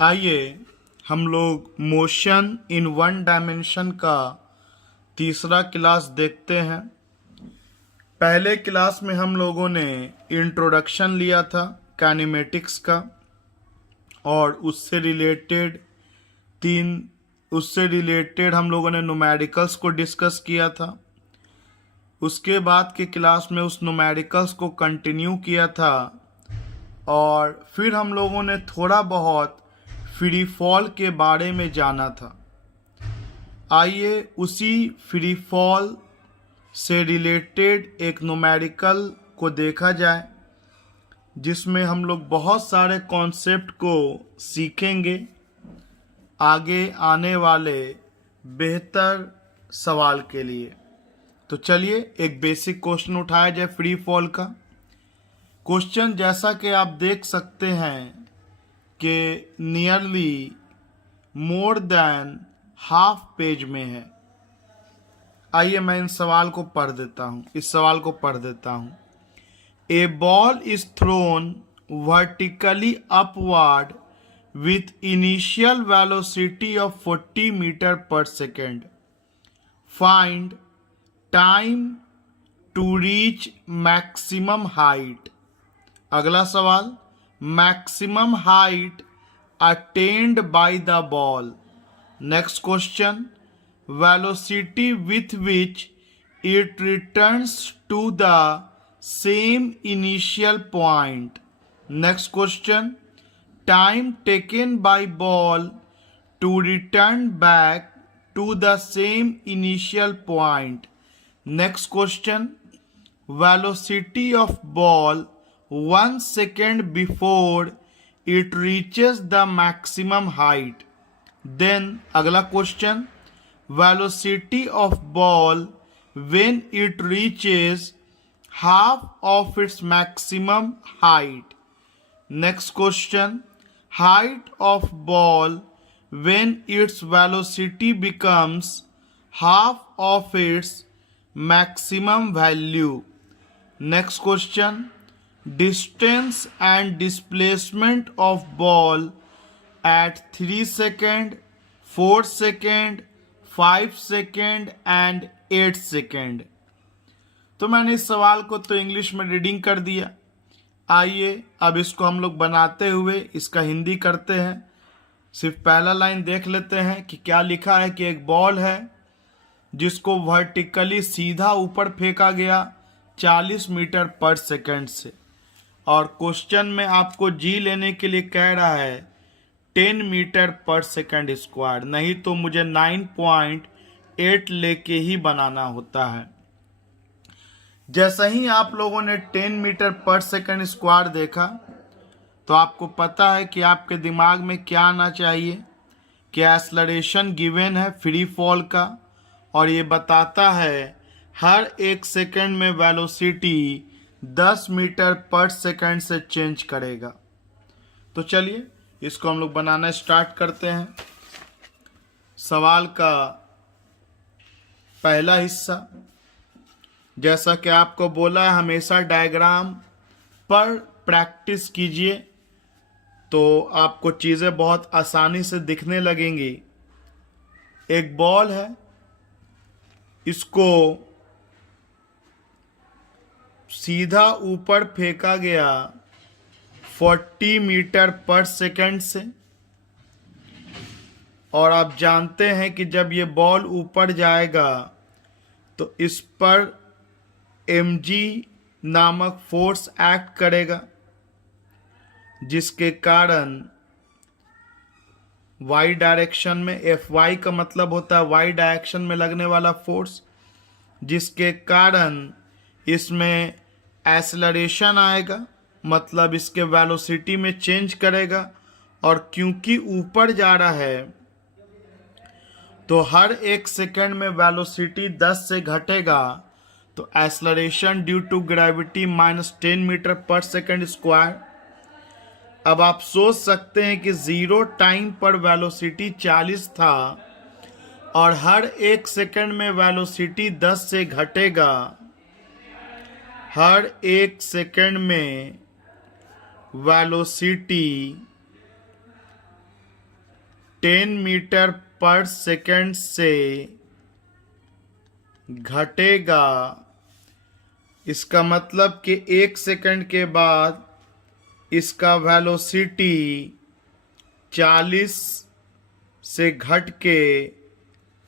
आइए हम लोग मोशन इन वन डायमेंशन का तीसरा क्लास देखते हैं। पहले क्लास में हम लोगों ने इंट्रोडक्शन लिया था काइनेमेटिक्स का और उससे रिलेटेड हम लोगों ने न्यूमेरिकल्स को डिस्कस किया था। उसके बाद के क्लास में उस न्यूमेरिकल्स को कंटिन्यू किया था और फिर हम लोगों ने थोड़ा बहुत फ्री फॉल के बारे में जाना था। आइए उसी फ्री फॉल से रिलेटेड एक न्यूमेरिकल को देखा जाए, जिसमें हम लोग बहुत सारे कॉन्सेप्ट को सीखेंगे आगे आने वाले बेहतर सवाल के लिए। तो चलिए एक बेसिक क्वेश्चन उठाया जाए फ्री फॉल का। क्वेश्चन जैसा कि आप देख सकते हैं कि nearly more than half page में है। आइए मैं इन सवाल को पढ़ देता हूँ इस सवाल को पढ़ देता हूँ। A ball is thrown vertically upward with initial velocity of 40 meter per second. Find time to reach maximum height. अगला सवाल, maximum height attained by the ball. Next question, velocity with which it returns to the same initial point. Next question, time taken by ball to return back to the same initial point. Next question, velocity of ball 1 second before it reaches the maximum height. Then अगला question, velocity of ball when it reaches half of its maximum height. Next question, height of ball when its velocity becomes half of its maximum value. Next question, distance and displacement of ball at 3 second, 4 second, 5 second and 8 second. तो मैंने इस सवाल को तो English में reading कर दिया। आइए अब इसको हम लोग बनाते हुए इसका हिंदी करते हैं। सिर्फ पहला लाइन देख लेते हैं कि क्या लिखा है। कि एक बॉल है जिसको वर्टिकली सीधा ऊपर फेंका गया 40 मीटर पर सेकंड से, और क्वेश्चन में आपको जी लेने के लिए कह रहा है 10 मीटर पर सेकंड स्क्वायर, नहीं तो मुझे 9.8 लेके ही बनाना होता है। जैसा ही आप लोगों ने 10 मीटर पर सेकंड स्क्वायर देखा तो आपको पता है कि आपके दिमाग में क्या आना चाहिए कि एक्सेलरेशन गिवन है फ्री फॉल का, और ये बताता है हर 1 सेकंड में वेलोसिटी 10 मीटर पर सेकंड से चेंज करेगा। तो चलिए इसको हम लोग बनाना स्टार्ट करते हैं। सवाल का पहला हिस्सा, जैसा कि आपको बोला है हमेशा डायग्राम पर प्रैक्टिस कीजिए तो आपको चीज़ें बहुत आसानी से दिखने लगेंगी। एक बॉल है, इसको सीधा ऊपर फेंका गया 40 मीटर पर सेकंड से, और आप जानते हैं कि जब ये बॉल ऊपर जाएगा तो इस पर mg नामक फोर्स एक्ट करेगा, जिसके कारण y डायरेक्शन में, Fy का मतलब होता है y डायरेक्शन में लगने वाला फोर्स, जिसके कारण इसमें एक्सेलरेशन आएगा, मतलब इसके वेलोसिटी में चेंज करेगा। और क्योंकि ऊपर जा रहा है तो हर 1 सेकंड में वेलोसिटी 10 से घटेगा, तो acceleration due to gravity -10 metre पर सेकंड स्क्वायर। अब आप सोच सकते हैं कि 0 टाइम पर वेलोसिटी 40 था और हर 1 सेकंड में वेलोसिटी 10 से घटेगा। हर 1 सेकंड में वेलोसिटी 10 मीटर पर सेकंड से घटेगा। इसका मतलब कि 1 सेकंड के बाद इसका वेलोसिटी 40 से घट के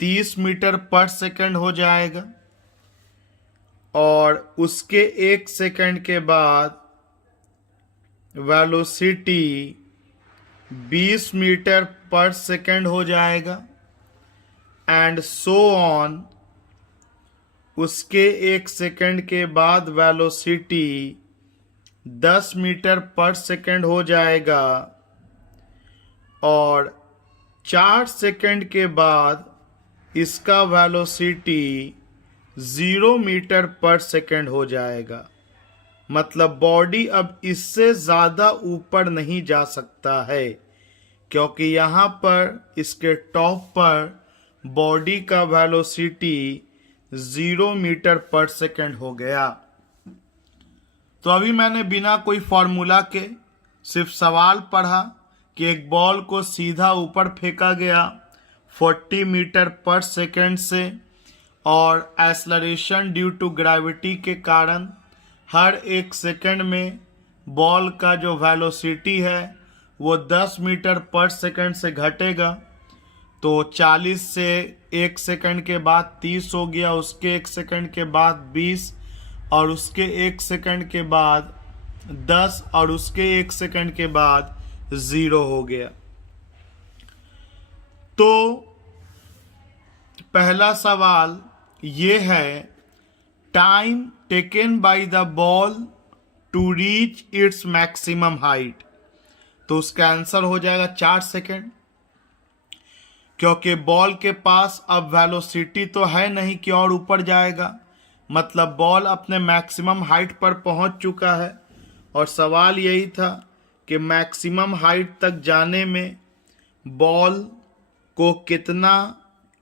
30 मीटर पर सेकंड हो जाएगा और उसके 1 सेकंड के बाद वेलोसिटी 20 मीटर पर सेकंड हो जाएगा एंड सो ऑन। उसके 1 सेकंड के बाद वेलोसिटी 10 मीटर पर सेकंड हो जाएगा और 4 सेकंड के बाद इसका वेलोसिटी 0 मीटर पर सेकंड हो जाएगा। मतलब बॉडी अब इससे ज़्यादा ऊपर नहीं जा सकता है, क्योंकि यहाँ पर इसके टॉप पर बॉडी का वेलोसिटी 0 मीटर पर सेकंड हो गया। तो अभी मैंने बिना कोई फॉर्मूला के सिर्फ सवाल पढ़ा कि एक बॉल को सीधा ऊपर फेंका गया 40 मीटर पर सेकंड से और एक्सेलरेशन ड्यू टू ग्रेविटी के कारण हर 1 सेकंड में बॉल का जो वेलोसिटी है वो 10 मीटर पर सेकंड से घटेगा। तो 40 से 1 सेकंड के बाद 30 हो गया, उसके 1 सेकंड के बाद 20 और उसके 1 सेकंड के बाद 10 और उसके 1 सेकंड के बाद 0 हो गया। तो पहला सवाल ये है, time taken by the ball to reach its maximum height. तो उसका आंसर हो जाएगा 4 सेकंड, क्योंकि बॉल के पास अब वेलोसिटी तो है नहीं कि और ऊपर जाएगा। मतलब बॉल अपने मैक्सिमम हाइट पर पहुंच चुका है और सवाल यही था कि मैक्सिमम हाइट तक जाने में बॉल को कितना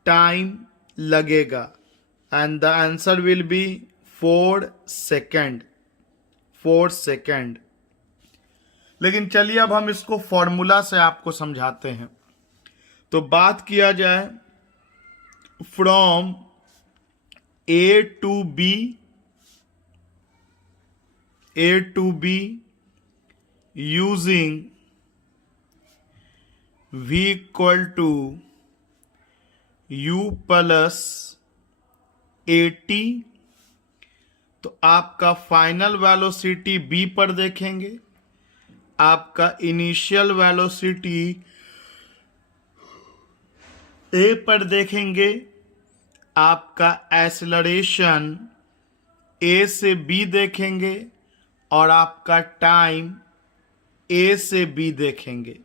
टाइम लगेगा and the answer will be 4 second. 4 second. लेकिन चलिए अब हम इसको फॉर्मूला से आपको समझाते हैं। तो बात किया जाए from A to B using v equal to u plus 80। तो आपका फाइनल वेलोसिटी b पर देखेंगे, आपका इनिशियल वेलोसिटी ए पर देखेंगे, आपका एक्सेलरेशन ए से बी देखेंगे और आपका टाइम ए से बी देखेंगे।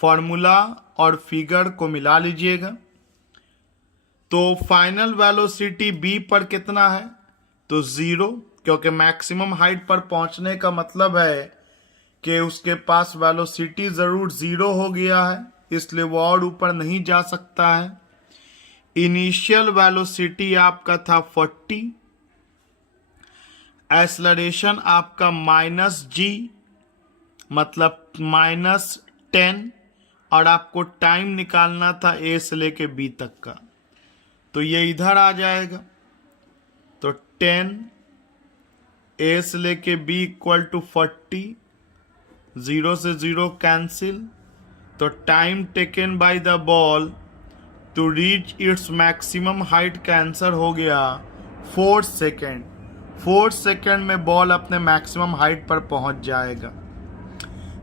फॉर्मूला और फिगर को मिला लीजिएगा। तो फाइनल वेलोसिटी बी पर कितना है? तो 0, क्योंकि मैक्सिमम हाइट पर पहुंचने का मतलब है कि उसके पास वेलोसिटी ज़रूर 0 हो गया है, इसलिए वो और ऊपर नहीं जा सकता है। इनिशियल वेलोसिटी आपका था 40, एक्सेलरेशन आपका -g मतलब -10 और आपको टाइम निकालना था ए से लेके बी तक का, तो ये इधर आ जाएगा। तो 10 ए से लेके बी इक्वल टू 40, 0 से 0 कैंसिल। तो time taken by the ball to reach its maximum height का आंसर हो गया 4 सेकेंड। 4 सेकेंड में बॉल अपने मैक्सिमम हाइट पर पहुंच जाएगा।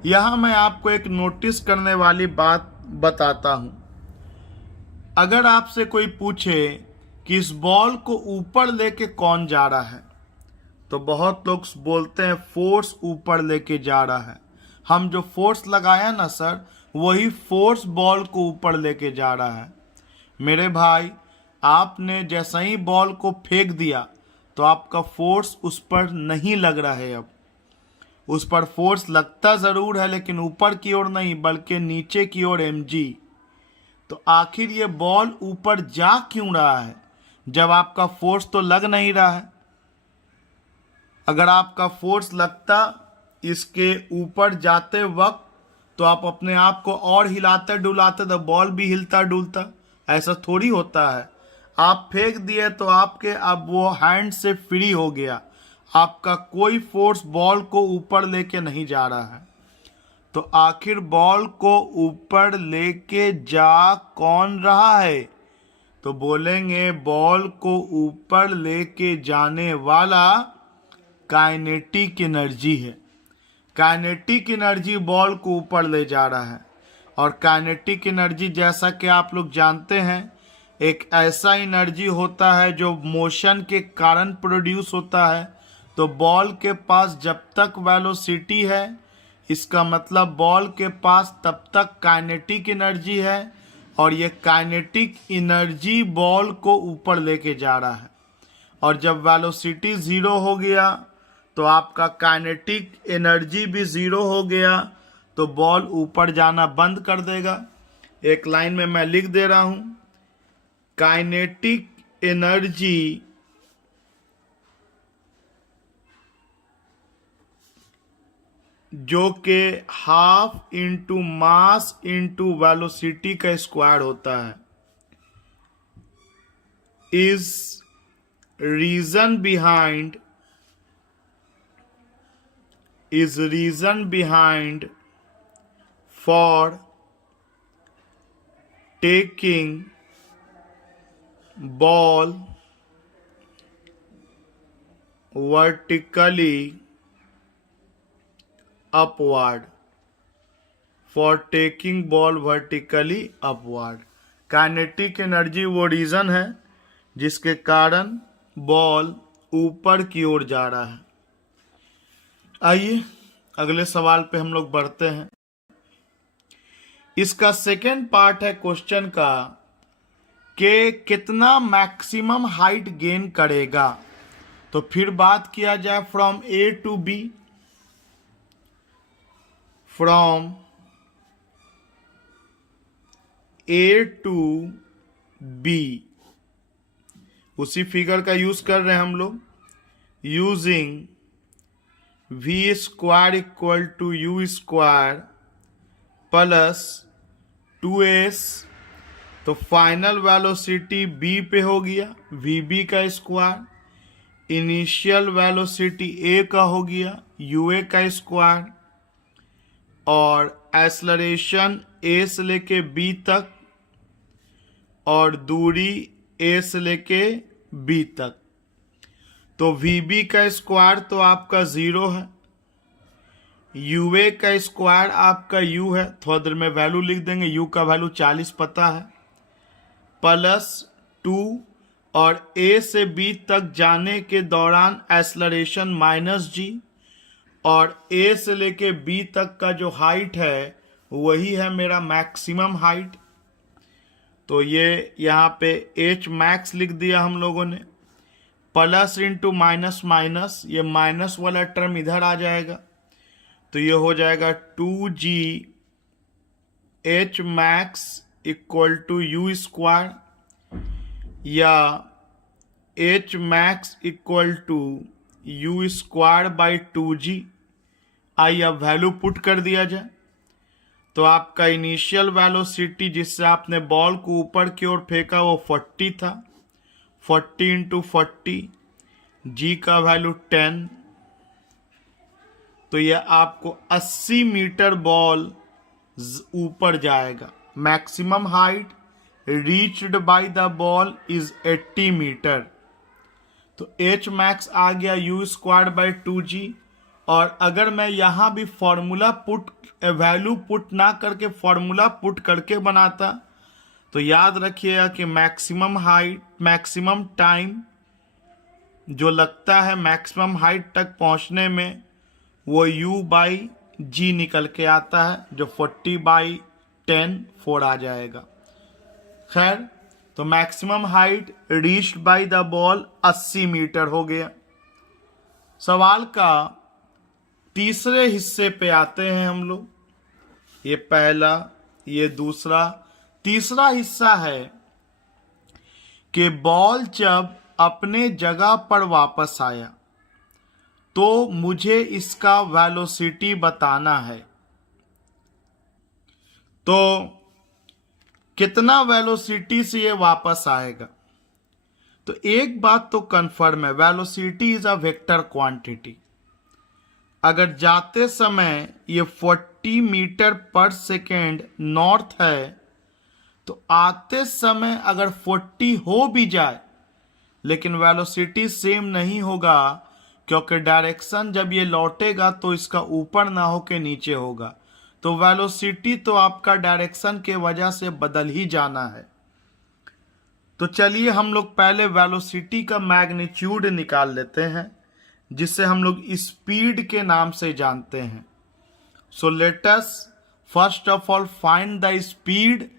यहाँ मैं आपको एक नोटिस करने वाली बात बताता हूँ। अगर आपसे कोई पूछे कि इस बॉल को ऊपर लेके कौन जा रहा है, तो बहुत लोग बोलते हैं फोर्स ऊपर लेके जा रहा है। हम जो फोर्स लगाया ना सर, वही फोर्स बॉल को ऊपर लेके जा रहा है। मेरे भाई, आपने जैसा ही बॉल को फेंक दिया तो आपका फोर्स उस पर नहीं लग रहा है। अब उस पर फोर्स लगता ज़रूर है, लेकिन ऊपर की ओर नहीं बल्कि नीचे की ओर mg। तो आखिर ये बॉल ऊपर जा क्यों रहा है जब आपका फोर्स तो लग नहीं रहा है? अगर आपका फोर्स लगता इसके ऊपर जाते वक्त, तो आप अपने आप को और हिलाते डुलाते तो बॉल भी हिलता डुलता। ऐसा थोड़ी होता है। आप फेंक दिए तो आपके अब वो हैंड से फ्री हो गया, आपका कोई फोर्स बॉल को ऊपर लेके नहीं जा रहा है। तो आखिर बॉल को ऊपर लेके जा कौन रहा है? तो बोलेंगे बॉल को ऊपर लेके जाने वाला काइनेटिक एनर्जी है। काइनेटिक एनर्जी बॉल को ऊपर ले जा रहा है। और काइनेटिक एनर्जी जैसा कि आप लोग जानते हैं एक ऐसा एनर्जी होता है जो मोशन के कारण प्रोड्यूस होता है। तो बॉल के पास जब तक वेलोसिटी है, इसका मतलब बॉल के पास तब तक काइनेटिक एनर्जी है, और ये काइनेटिक एनर्जी बॉल को ऊपर लेके जा रहा है। और जब वेलोसिटी ज़ीरो हो गया तो आपका काइनेटिक एनर्जी भी ज़ीरो हो गया, तो बॉल ऊपर जाना बंद कर देगा। एक लाइन में मैं लिख दे रहा हूँ, काइनेटिक एनर्जी जो कि half into mass into velocity का स्क्वायर होता है, is reason behind for taking ball vertically upward, for taking ball vertically upward। Kinetic energy वो रीजन है जिसके कारण बॉल ऊपर की ओर जा रहा है। आइए अगले सवाल पे हम लोग बढ़ते हैं। इसका सेकेंड पार्ट है क्वेश्चन का कि कितना मैक्सिमम हाइट गेन करेगा। तो फिर बात किया जाए from A to B, from A to B, उसी फिगर का यूज कर रहे हैं हम लोग, using we square equal to you square plus 2s। तो फाइनल वेलोसिटी b पे हो गया vb का स्क्वायर, इनिशियल वेलोसिटी a का हो गया ua का स्क्वायर, और एक्सेलरेशन a से लेके b तक और दूरी a से लेके b तक। तो vb का स्क्वायर तो आपका 0 है, ua का स्क्वायर आपका u है, थोड़ा देर में वैल्यू लिख देंगे, u का वैल्यू 40 पता है, प्लस 2, और a से b तक जाने के दौरान एक्सेलरेशन माइनस g, और a से लेके b तक का जो हाइट है वही है मेरा मैक्सिमम हाइट। तो ये यहाँ पे h मैक्स लिख दिया हम लोगों ने, प्लस इंटू माइनस माइनस, ये माइनस वाला टर्म इधर आ जाएगा, तो ये हो जाएगा 2g h max equal to you square, या h max equal to you square by 2g। आइए अब वैल्यू पुट कर दिया जाए। तो आपका इनिशियल वेलोसिटी जिससे आपने बॉल को ऊपर की ओर फेंका वो 40 था, 40 इंटू 40, g का वैल्यू 10, तो यह आपको 80 मीटर बॉल ऊपर जाएगा। Maximum height reached by the ball is 80 metre. तो h मैक्स आ गया यू स्क्वायर बाई 2g। और अगर मैं यहाँ भी फॉर्मूला वैल्यू पुट ना करके फॉर्मूला पुट करके बनाता, तो याद रखिएगा कि मैक्सिमम हाइट, मैक्सिमम टाइम जो लगता है मैक्सिमम हाइट तक पहुँचने में वो u बाई जी निकल के आता है, जो 40 बाई 10 4 आ जाएगा। खैर, तो maximum height reached by the ball 80 metre हो गया। सवाल का तीसरे हिस्से पे आते हैं हम लोग। ये पहला, ये दूसरा, तीसरा हिस्सा है कि बॉल जब अपने जगह पर वापस आया तो मुझे इसका वेलोसिटी बताना है। तो कितना वेलोसिटी से ये वापस आएगा? तो एक बात तो कंफर्म है, velocity is a vector quantity. अगर जाते समय ये 40 मीटर पर सेकेंड नॉर्थ है, तो आते समय अगर 40 हो भी जाए, लेकिन वेलोसिटी सेम नहीं होगा, क्योंकि डायरेक्शन जब ये लौटेगा तो इसका ऊपर ना होके नीचे होगा। तो वेलोसिटी तो आपका डायरेक्शन के वजह से बदल ही जाना है। तो चलिए हम लोग पहले वेलोसिटी का मैग्नीट्यूड निकाल लेते हैं, जिसे हम लोग स्पीड के नाम से जानते हैं। So let us first of all find the speed,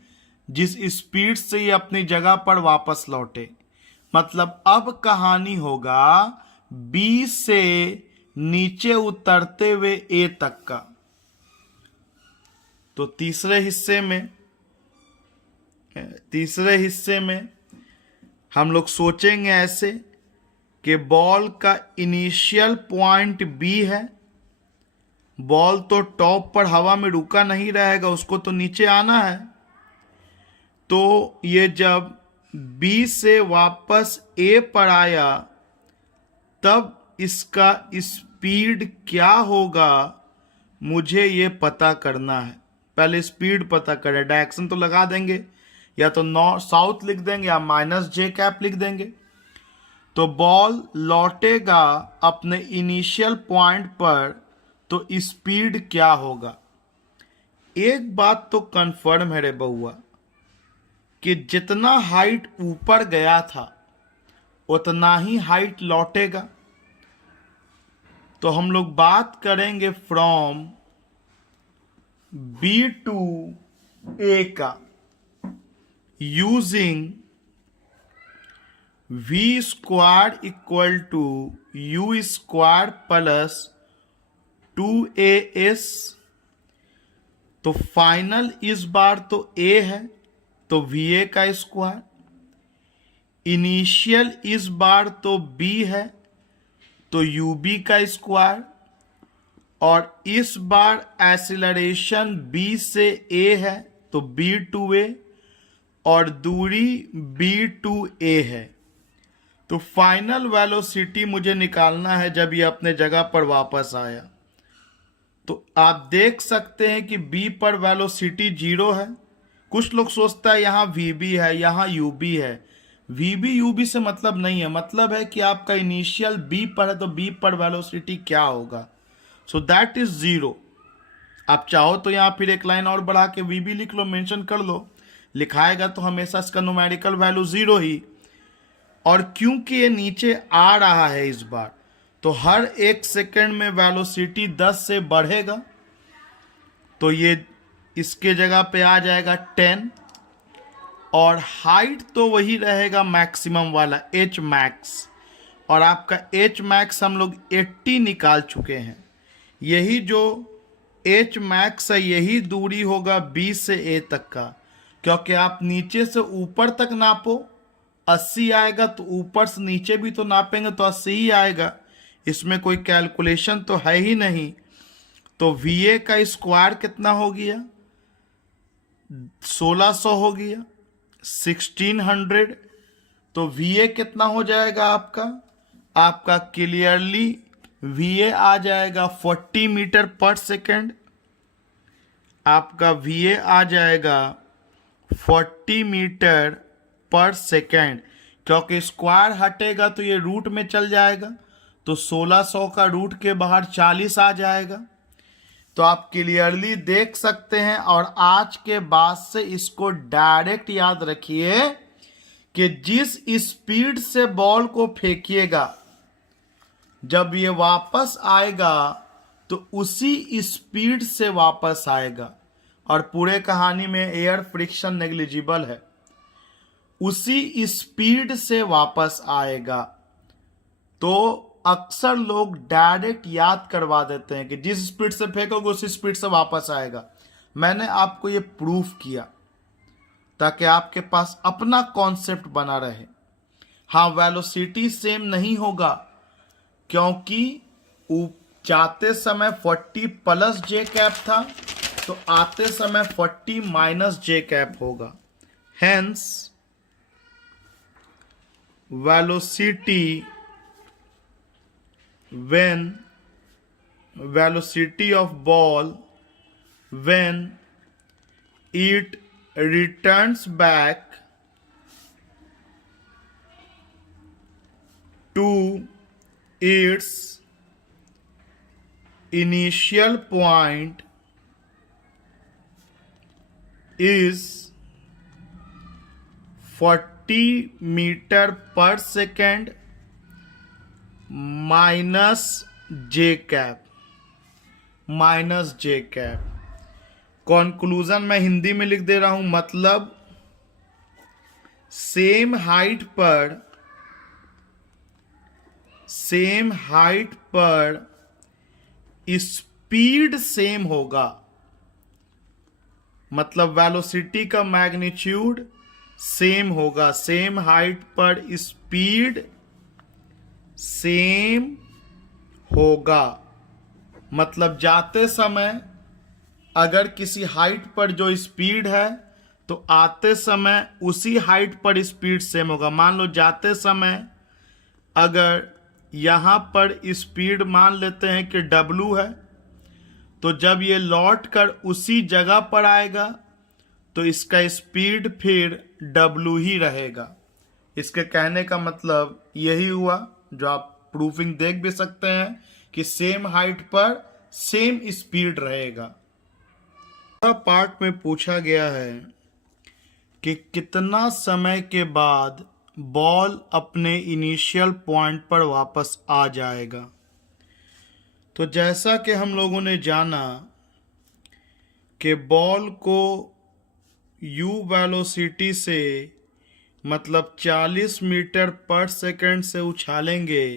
जिस स्पीड से ये अपनी जगह पर वापस लौटे। मतलब अब कहानी होगा बी से नीचे उतरते हुए ए तक का। तो तीसरे हिस्से में हम लोग सोचेंगे ऐसे कि बॉल का इनिशियल पॉइंट बी है। बॉल तो टॉप पर हवा में रुका नहीं रहेगा, उसको तो नीचे आना है। तो ये जब बी से वापस ए पर आया, तब इसका स्पीड क्या होगा मुझे ये पता करना है। पहले स्पीड पता करें। डायरेक्शन तो लगा देंगे, या तो नॉर्थ साउथ लिख देंगे या -j लिख देंगे। तो बॉल लौटेगा अपने इनिशियल पॉइंट पर, तो स्पीड क्या होगा? एक बात तो कंफर्म है रे बउआ, कि जितना हाइट ऊपर गया था उतना ही हाइट लौटेगा। तो हम लोग बात करेंगे फ्रॉम बी टू ए का, using v square equal to u square plus 2as। तो फाइनल इस बार तो a है, तो va का स्क्वायर। इनिशियल इस बार तो b है, तो ub का स्क्वायर। और इस बार एक्सीलरेशन b से a है, तो b टू a, और दूरी b टू a है। तो फाइनल वेलोसिटी मुझे निकालना है जब ये अपने जगह पर वापस आया। तो आप देख सकते हैं कि b पर वेलोसिटी 0 है। कुछ लोग सोचता है यहाँ vb है, यहाँ ub है। vb ub से मतलब नहीं है, मतलब है कि आपका इनिशियल b पर है, तो b पर वेलोसिटी क्या होगा। So that is 0। आप चाहो तो यहाँ फिर एक लाइन और बढ़ा के vb लिख लो, मेंशन कर लो। लिखाएगा तो हमेशा इसका न्यूमेरिकल वैल्यू 0 ही। और क्योंकि ये नीचे आ रहा है इस बार, तो हर एक सेकंड में वेलोसिटी 10 से बढ़ेगा। तो ये इसके जगह पे आ जाएगा 10, और हाइट तो वही रहेगा मैक्सिमम वाला h मैक्स। और आपका h मैक्स हम लोग 80 निकाल चुके हैं। यही जो h मैक्स है, यही दूरी होगा b से a तक का। क्योंकि आप नीचे से ऊपर तक नापो, 80 आएगा, तो ऊपर से नीचे भी तो नापेंगे तो 80 ही आएगा। इसमें कोई कैलकुलेशन तो है ही नहीं। तो VA का स्क्वायर कितना हो गया? 1600 हो गया, 1600। तो VA कितना हो जाएगा आपका क्लियरली VA आ जाएगा 40 मीटर पर सेकेंड। आपका VA आ जाएगा 40 मीटर पर सेकेंड। क्योंकि स्क्वायर हटेगा तो ये रूट में चल जाएगा, तो 1600 का रूट के बाहर 40 आ जाएगा। तो आप क्लियरली देख सकते हैं। और आज के बाद से इसको डायरेक्ट याद रखिए कि जिस स्पीड से बॉल को फेंकिएगा, जब ये वापस आएगा तो उसी स्पीड से वापस आएगा। और पूरे कहानी में एयर फ्रिक्शन नेग्लिजिबल है, उसी स्पीड से वापस आएगा। तो अक्सर लोग डायरेक्ट याद करवा देते हैं कि जिस स्पीड से फेंकोगे उसी स्पीड से वापस आएगा। मैंने आपको ये प्रूफ किया ताकि आपके पास अपना कॉन्सेप्ट बना रहे। हाँ, वेलोसिटी सेम नहीं होगा, क्योंकि जाते समय 40 प्लस j था, तो आते समय 40 माइनस जे कैप होगा। Hence velocity when velocity of ball when it returns back to its initial point is 40 meter per second minus J cap. Minus J cap conclusion मैं हिंदी में लिख दे रहा हूं, मतलब सेम हाइट पर स्पीड सेम होगा, मतलब वेलोसिटी का मैग्नीट्यूड सेम होगा। सेम हाइट पर स्पीड सेम होगा, मतलब जाते समय अगर किसी हाइट पर जो स्पीड है तो आते समय उसी हाइट पर स्पीड सेम होगा। मान लो जाते समय अगर यहां पर स्पीड मान लेते हैं कि W है, तो जब ये लौट कर उसी जगह पर आएगा तो इसका स्पीड फिर W ही रहेगा। इसके कहने का मतलब यही हुआ, जो आप प्रूफिंग देख भी सकते हैं कि सेम हाइट पर सेम स्पीड रहेगा। पार्ट में पूछा गया है कि कितना समय के बाद बॉल अपने इनिशियल पॉइंट पर वापस आ जाएगा। तो जैसा कि हम लोगों ने जाना कि बॉल को u वेलोसिटी से मतलब 40 मीटर पर सेकंड से उछालेंगे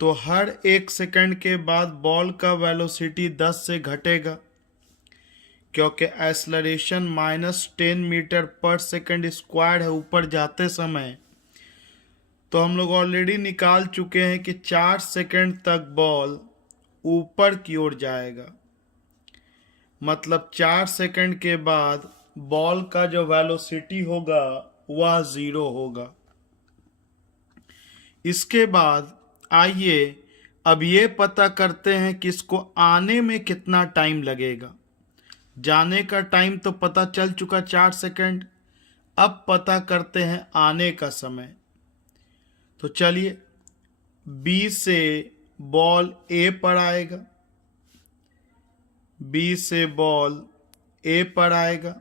तो हर 1 सेकंड के बाद बॉल का वेलोसिटी 10 से घटेगा, क्योंकि एक्सेलरेशन -10 मीटर पर सेकंड स्क्वायर है ऊपर जाते समय। तो हम लोग ऑलरेडी निकाल चुके हैं कि 4 सेकंड तक बॉल ऊपर की ओर जाएगा, मतलब 4 सेकंड के बाद बॉल का जो वेलोसिटी होगा वह 0 होगा। इसके बाद आइए अब ये पता करते हैं कि इसको आने में कितना टाइम लगेगा। जाने का टाइम तो पता चल चुका 4 सेकंड, अब पता करते हैं आने का समय। तो चलिए B से बॉल A पर आएगा, B से बॉल A पर आएगा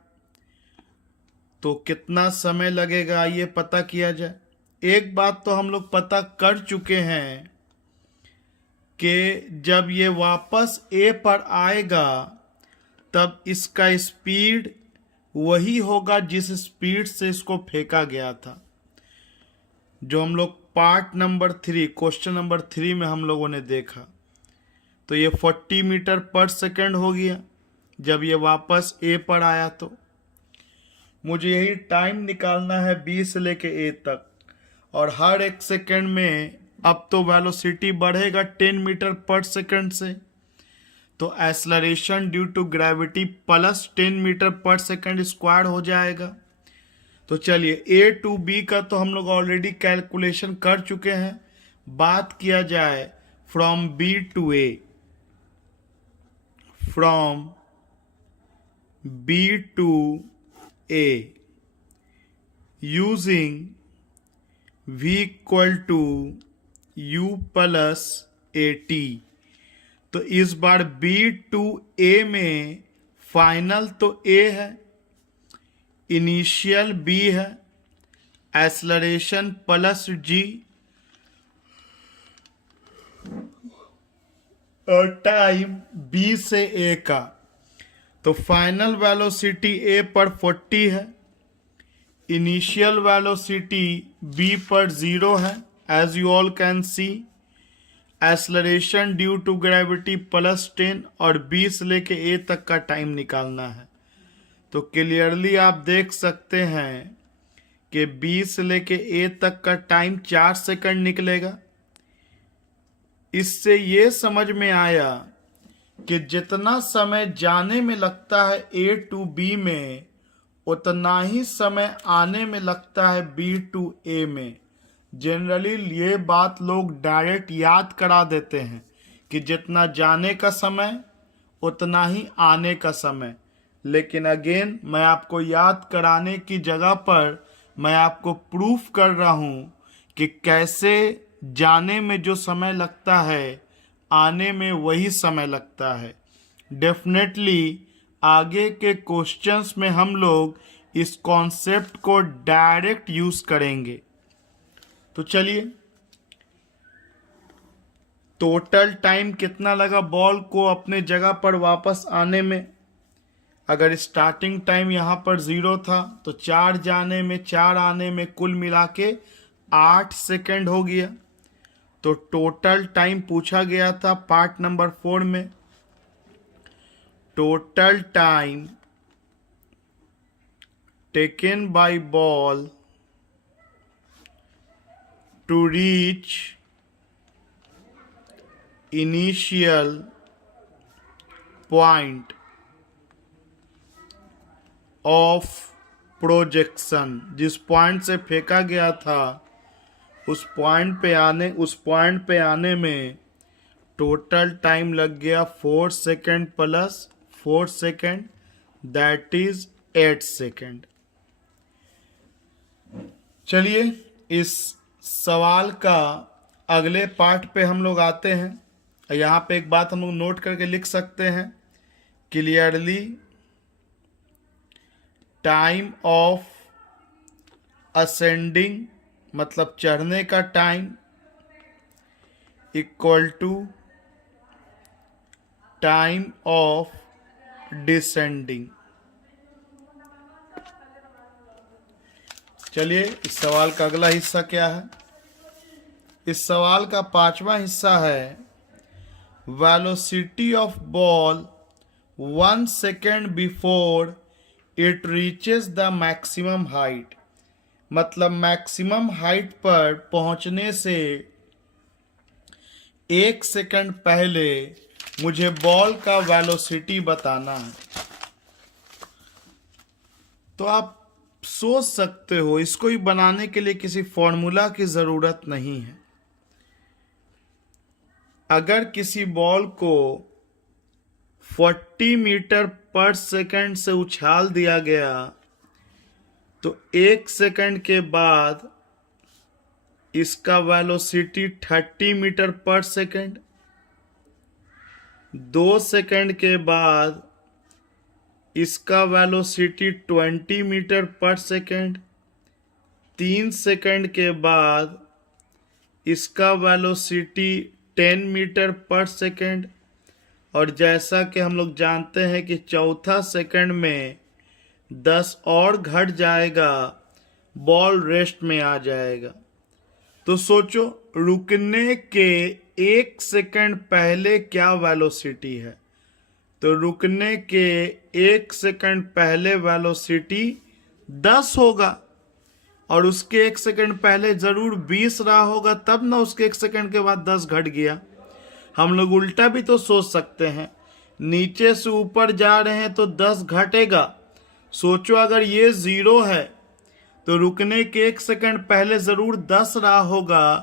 तो कितना समय लगेगा ये पता किया जाए। एक बात तो हम लोग पता कर चुके हैं कि जब ये वापस A पर आएगा तब इसका स्पीड वही होगा जिस स्पीड से इसको फेंका गया था, जो हम लोग पार्ट नंबर 3 क्वेश्चन नंबर 3 में हम लोगों ने देखा। तो ये 40 मीटर पर सेकंड हो गया जब ये वापस A पर आया। तो मुझे यही टाइम निकालना है B से लेके A तक, और हर 1 सेकंड में अब तो वेलोसिटी बढ़ेगा 10 मीटर पर सेकंड से, तो acceleration due to gravity plus 10 metre पर सेकंड स्क्वायर हो जाएगा। तो चलिए A टू B का तो हम लोग ऑलरेडी कैलकुलेशन कर चुके हैं। बात किया जाए from B to A, from B to A using V equal to U plus AT। तो इस बार B टू A में फाइनल तो A है, इनिशियल B है, एक्सेलरेशन प्लस G और टाइम B से A का। तो फाइनल वेलोसिटी A पर 40 है, इनिशियल वेलोसिटी B पर 0 है as you all can see, acceleration due to gravity +10 और B से लेके A तक का टाइम निकालना है। तो क्लियरली आप देख सकते हैं कि B से लेके A तक का टाइम 4 सेकंड निकलेगा। इससे ये समझ में आया कि जितना समय जाने में लगता है A टू B में, उतना ही समय आने में लगता है B टू A में। जनरली ये बात लोग डायरेक्ट याद करा देते हैं कि जितना जाने का समय उतना ही आने का समय, लेकिन अगेन मैं आपको याद कराने की जगह पर मैं आपको प्रूफ कर रहा हूँ कि कैसे जाने में जो समय लगता है आने में वही समय लगता है। डेफिनेटली आगे के क्वेश्चंस में हम लोग इस कॉन्सेप्ट को डायरेक्ट यूज करेंगे। तो चलिए, टोटल टाइम कितना लगा बॉल को अपने जगह पर वापस आने में? अगर स्टार्टिंग टाइम यहाँ पर 0 था तो 4 जाने में 4 आने में कुल मिला के 8 सेकेंड हो गया। तो टोटल टाइम पूछा गया था पार्ट नंबर 4 में। Total time taken by ball to reach initial point of projection, जिस पॉइंट से फेंका गया था उस पॉइंट पे आने में टोटल टाइम लग गया 4 second plus 4 second, that is 8 second. चलिए इस सवाल का अगले पार्ट पे हम लोग आते हैं। यहाँ पे एक बात हम लोग नोट करके लिख सकते हैं, क्लियरली टाइम ऑफ असेंडिंग मतलब चढ़ने का time equal to time of descending. चलिए इस सवाल का अगला हिस्सा क्या है? इस सवाल का 5वां हिस्सा है velocity of ball 1 second before it reaches the maximum height, मतलब मैक्सिमम हाइट पर पहुंचने से 1 सेकेंड पहले मुझे बॉल का वेलोसिटी बताना है। तो आप सोच सकते हो इसको ही बनाने के लिए किसी फॉर्मूला की ज़रूरत नहीं है। अगर किसी बॉल को 40 मीटर पर सेकंड से उछाल दिया गया तो 1 सेकंड के बाद इसका वेलोसिटी 30 मीटर पर सेकंड, 2 सेकंड के बाद इसका वेलोसिटी 20 मीटर पर सेकंड, 3 सेकंड के बाद इसका वेलोसिटी 10 मीटर पर सेकंड, और जैसा कि हम लोग जानते हैं कि चौथा सेकंड में 10 और घट जाएगा, बॉल रेस्ट में आ जाएगा। तो सोचो रुकने के 1 सेकंड पहले क्या वेलोसिटी है? तो रुकने के 1 सेकंड पहले वेलोसिटी 10 होगा, और उसके 1 सेकंड पहले जरूर 20 रहा होगा, तब ना उसके 1 सेकंड के बाद 10 घट गया। हम लोग उल्टा भी तो सोच सकते हैं, नीचे से ऊपर जा रहे हैं तो 10 घटेगा। सोचो अगर ये 0 है तो रुकने के 1 सेकंड पहले जरूर 10 रहा होगा,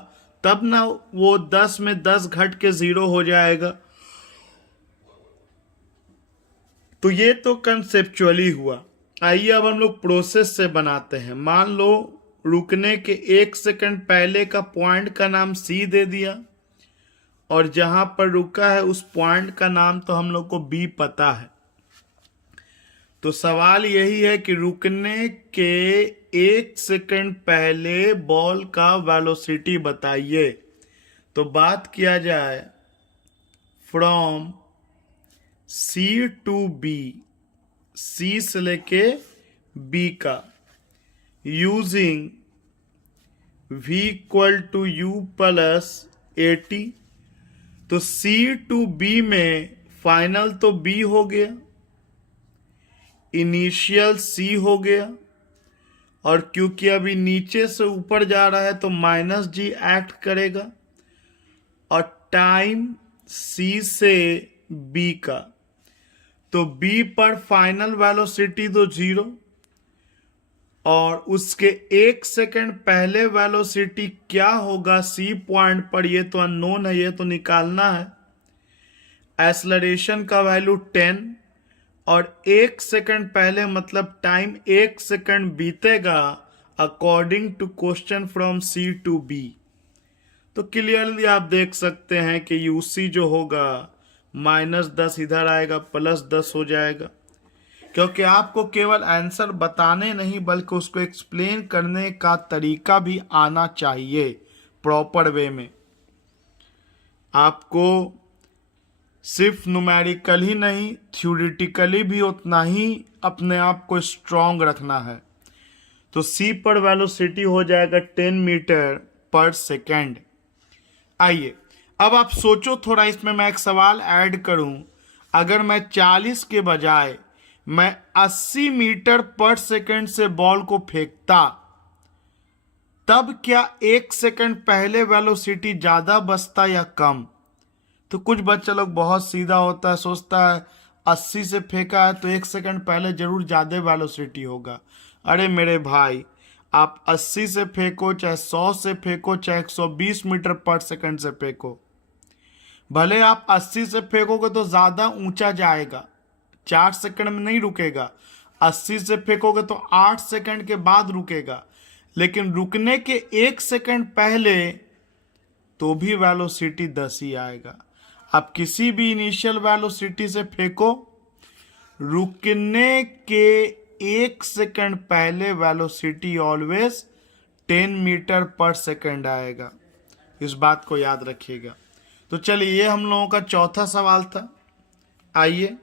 तब ना वो 10 में 10 घट के 0 हो जाएगा। तो ये तो कंसेप्चुअली हुआ। आइए अब हम लोग प्रोसेस से बनाते हैं। मान लो रुकने के 1 सेकंड पहले का पॉइंट का नाम C दे दिया, और जहां पर रुका है उस पॉइंट का नाम तो हम लोग को B पता है। तो सवाल यही है कि रुकने के 1 सेकंड पहले बॉल का वेलोसिटी बताइए। तो बात किया जाए from C to B, C से लेके B का, using V equal to U plus 80। तो C टू B में फाइनल तो B हो गया, इनिशियल C हो गया, और क्योंकि अभी नीचे से ऊपर जा रहा है तो माइनस G एक्ट करेगा, और टाइम C से बी का। तो बी पर फाइनल वेलोसिटी तो 0 और उसके 1 सेकंड पहले वेलोसिटी क्या होगा सी पॉइंट पर, ये तो अननोन है, ये तो निकालना है। एक्सेलरेशन का वैल्यू 10 और 1 सेकंड पहले मतलब टाइम 1 सेकंड बीतेगा according to question from C to B. तो क्लियरली आप देख सकते हैं कि यूसी जो होगा -10 इधर आएगा, +10 हो जाएगा, क्योंकि आपको केवल आंसर बताने नहीं बल्कि उसको एक्सप्लेन करने का तरीका भी आना चाहिए प्रॉपर वे में। आपको सिर्फ न्यूमेरिकल ही नहीं, थ्योरेटिकली भी उतना ही अपने आप को स्ट्रांग रखना है। तो सी पर वेलोसिटी हो जाएगा 10 मीटर पर सेकेंड। आइए अब आप सोचो थोड़ा, इसमें मैं एक सवाल ऐड करूं। अगर मैं 40 के बजाय मैं 80 मीटर पर सेकेंड से बॉल को फेंकता, तब क्या 1 सेकंड पहले वेलोसिटी ज्यादा बचता या कम? तो कुछ बच्चा लोग बहुत सीधा होता है, सोचता है 80 से फेंका है तो 1 सेकंड पहले जरूर ज्यादा वेलोसिटी होगा। अरे मेरे भाई, आप 80 से फेंको, चाहे 100 से फेंको, चाहे 120 मीटर पर सेकंड से फेंको, भले आप 80 से फेंकोगे तो ज्यादा ऊंचा जाएगा, 4 सेकंड में नहीं रुकेगा। 80 से फेंकोगे तो 8 सेकंड के बाद रुकेगा, लेकिन रुकने के 1 सेकंड पहले तो भी वेलोसिटी 10 ही आएगा। आप किसी भी इनिशियल वेलोसिटी से फेंको, रुकने के 1 सेकंड पहले वेलोसिटी ऑलवेज 10 मीटर पर सेकंड आएगा। इस बात को याद रखिएगा। तो चलिए, ये हम लोगों का चौथा सवाल था। आइए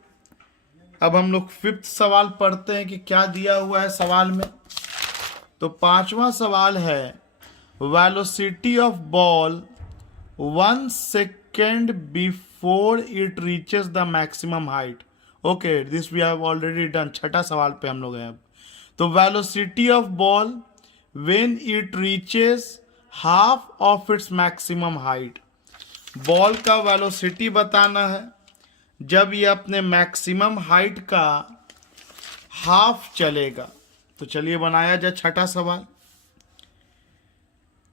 अब हम लोग 5th सवाल पढ़ते हैं कि क्या दिया हुआ है सवाल में। तो 5वां सवाल है, velocity of ball 1 second before it reaches the maximum height. Okay, this we have already done. छठा सवाल पे हम लोग हैं अब। तो velocity of ball when it reaches half of its maximum height. Ball का वेलोसिटी बताना है जब ये अपने मैक्सिमम हाइट का हाफ चलेगा। तो चलिए बनाया जाए छठा सवाल।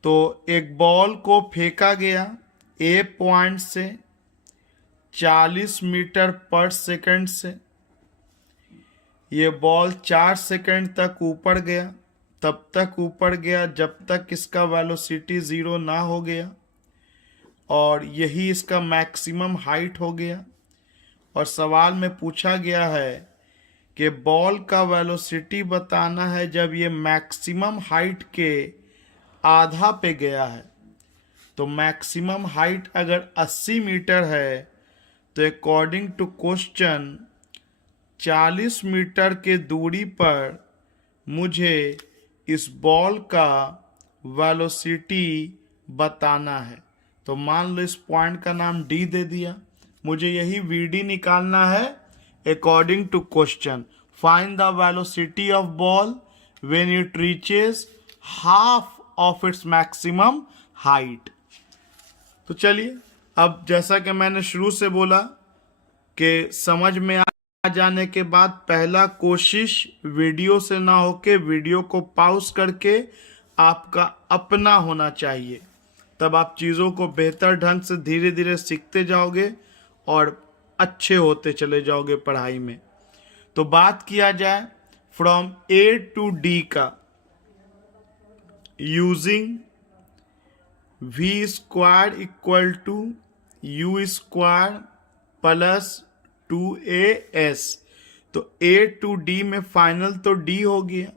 तो एक बॉल को फेंका गया ए पॉइंट से 40 मीटर पर सेकंड से। ये बॉल 4 सेकंड तक ऊपर गया, तब तक ऊपर गया जब तक इसका वेलोसिटी 0 ना हो गया, और यही इसका मैक्सिमम हाइट हो गया। और सवाल में पूछा गया है कि बॉल का वेलोसिटी बताना है जब ये मैक्सिमम हाइट के आधा पे गया है। तो मैक्सिमम हाइट अगर 80 मीटर है तो अकॉर्डिंग टू क्वेश्चन 40 मीटर के दूरी पर मुझे इस बॉल का वेलोसिटी बताना है। तो मान लो इस पॉइंट का नाम डी दे दिया, मुझे यही वीडी निकालना है according to question. Find the velocity of ball when it reaches half of its maximum height. तो चलिए, अब जैसा कि मैंने शुरू से बोला कि समझ में आ जाने के बाद पहला कोशिश वीडियो से ना होके वीडियो को पॉज करके आपका अपना होना चाहिए। तब आप चीज़ों को बेहतर ढंग से धीरे धीरे सीखते जाओगे और अच्छे होते चले जाओगे पढ़ाई में। तो बात किया जाए फ्रॉम ए टू डी का, using we square equal to you square plus 2as। तो ए टू डी में फाइनल तो डी हो गया,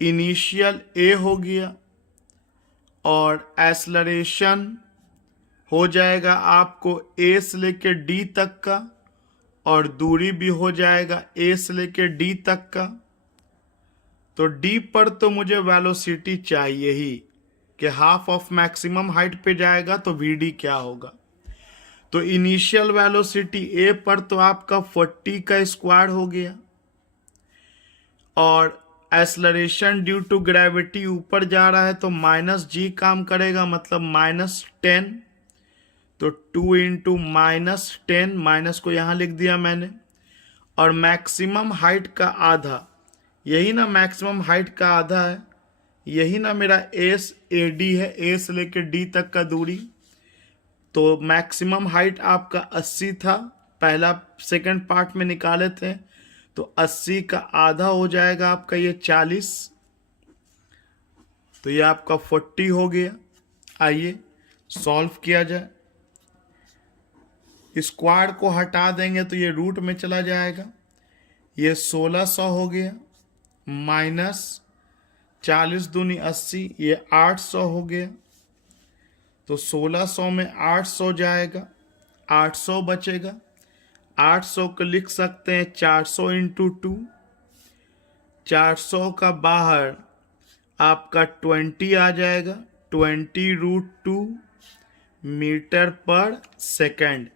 इनिशियल ए हो गया, और एक्सेलरेशन हो जाएगा आपको ए से लेकर डी तक का, और दूरी भी हो जाएगा ए से लेकर डी तक का। तो डी पर तो मुझे वेलोसिटी चाहिए ही कि हाफ ऑफ मैक्सिमम हाइट पे जाएगा, तो वीडी क्या होगा। तो इनिशियल वेलोसिटी ए पर तो आपका 40 का स्क्वायर हो गया, और एक्सेलरेशन ड्यू टू ग्रेविटी ऊपर जा रहा है तो -g काम करेगा, मतलब -10। तो 2 इंटू -10, माइनस को यहाँ लिख दिया मैंने, और मैक्सिमम हाइट का आधा, यही ना मैक्सिमम हाइट का आधा है, यही ना मेरा एस ए डी है, ए से लेकर डी तक का दूरी। तो मैक्सिमम हाइट आपका 80 था, पहला सेकंड पार्ट में निकाले थे, तो 80 का आधा हो जाएगा आपका ये 40, तो ये आपका 40 हो गया। आइए सॉल्व किया जाए। स्क्वायर को हटा देंगे तो ये रूट में चला जाएगा, ये 1600 हो गया, माइनस 40 दूनी 80, ये 800 हो गया। तो 1600 में 800 जाएगा, 800 बचेगा। 800 को लिख सकते हैं 400 इंटू 2, 400 का बाहर आपका 20 आ जाएगा, 20√2 मीटर पर सेकंड,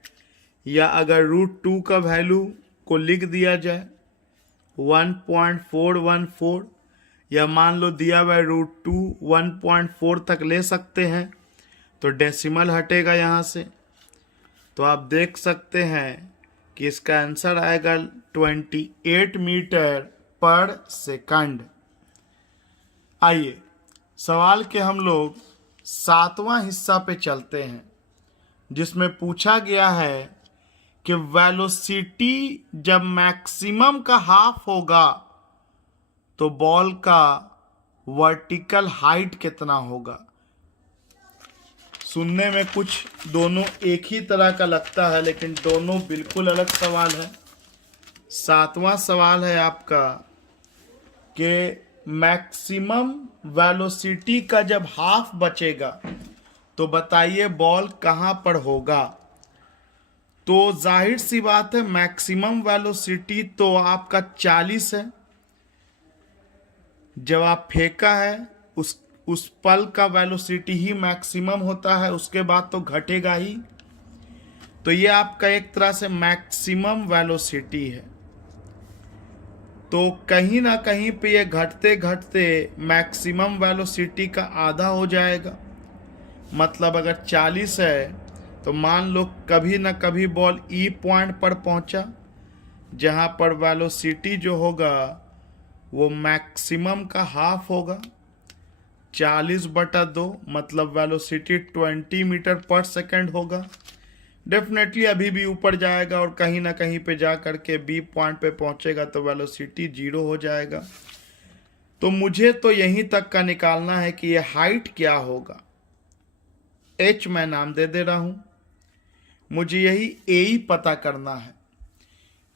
या अगर √2 का वैल्यू को लिख दिया जाए 1.414, या मान लो दिया हुआ √2 1.4 तक ले सकते हैं, तो डेसिमल हटेगा यहाँ से, तो आप देख सकते हैं कि इसका आंसर आएगा 28 मीटर पर सेकंड। आइए सवाल के हम लोग 7वां हिस्सा पे चलते हैं, जिसमें पूछा गया है कि वेलोसिटी जब मैक्सिमम का हाफ होगा तो बॉल का वर्टिकल हाइट कितना होगा। सुनने में कुछ दोनों एक ही तरह का लगता है, लेकिन दोनों बिल्कुल अलग सवाल है। 7वां सवाल है आपका कि मैक्सिमम वेलोसिटी का जब हाफ बचेगा तो बताइए बॉल कहाँ पर होगा। तो जाहिर सी बात है मैक्सिमम वेलोसिटी तो आपका 40 है, जब आप फेंका है उस पल का वेलोसिटी ही मैक्सिमम होता है, उसके बाद तो घटेगा ही। तो ये आपका एक तरह से मैक्सिमम वेलोसिटी है। तो कहीं ना कहीं पे ये घटते घटते मैक्सिमम वेलोसिटी का आधा हो जाएगा। मतलब अगर 40 है तो मान लो कभी ना कभी बॉल ई पॉइंट पर पहुंचा, जहां पर वेलोसिटी जो होगा वो मैक्सिमम का हाफ होगा, 40/2, मतलब वेलोसिटी 20 मीटर पर सेकंड होगा। डेफिनेटली अभी भी ऊपर जाएगा और कहीं ना कहीं पे जा करके बी पॉइंट पे पहुंचेगा तो वेलोसिटी 0 हो जाएगा। तो मुझे तो यहीं तक का निकालना है कि ये हाइट क्या होगा। एच मैं नाम दे रहा हूं, मुझे यही ए ही पता करना है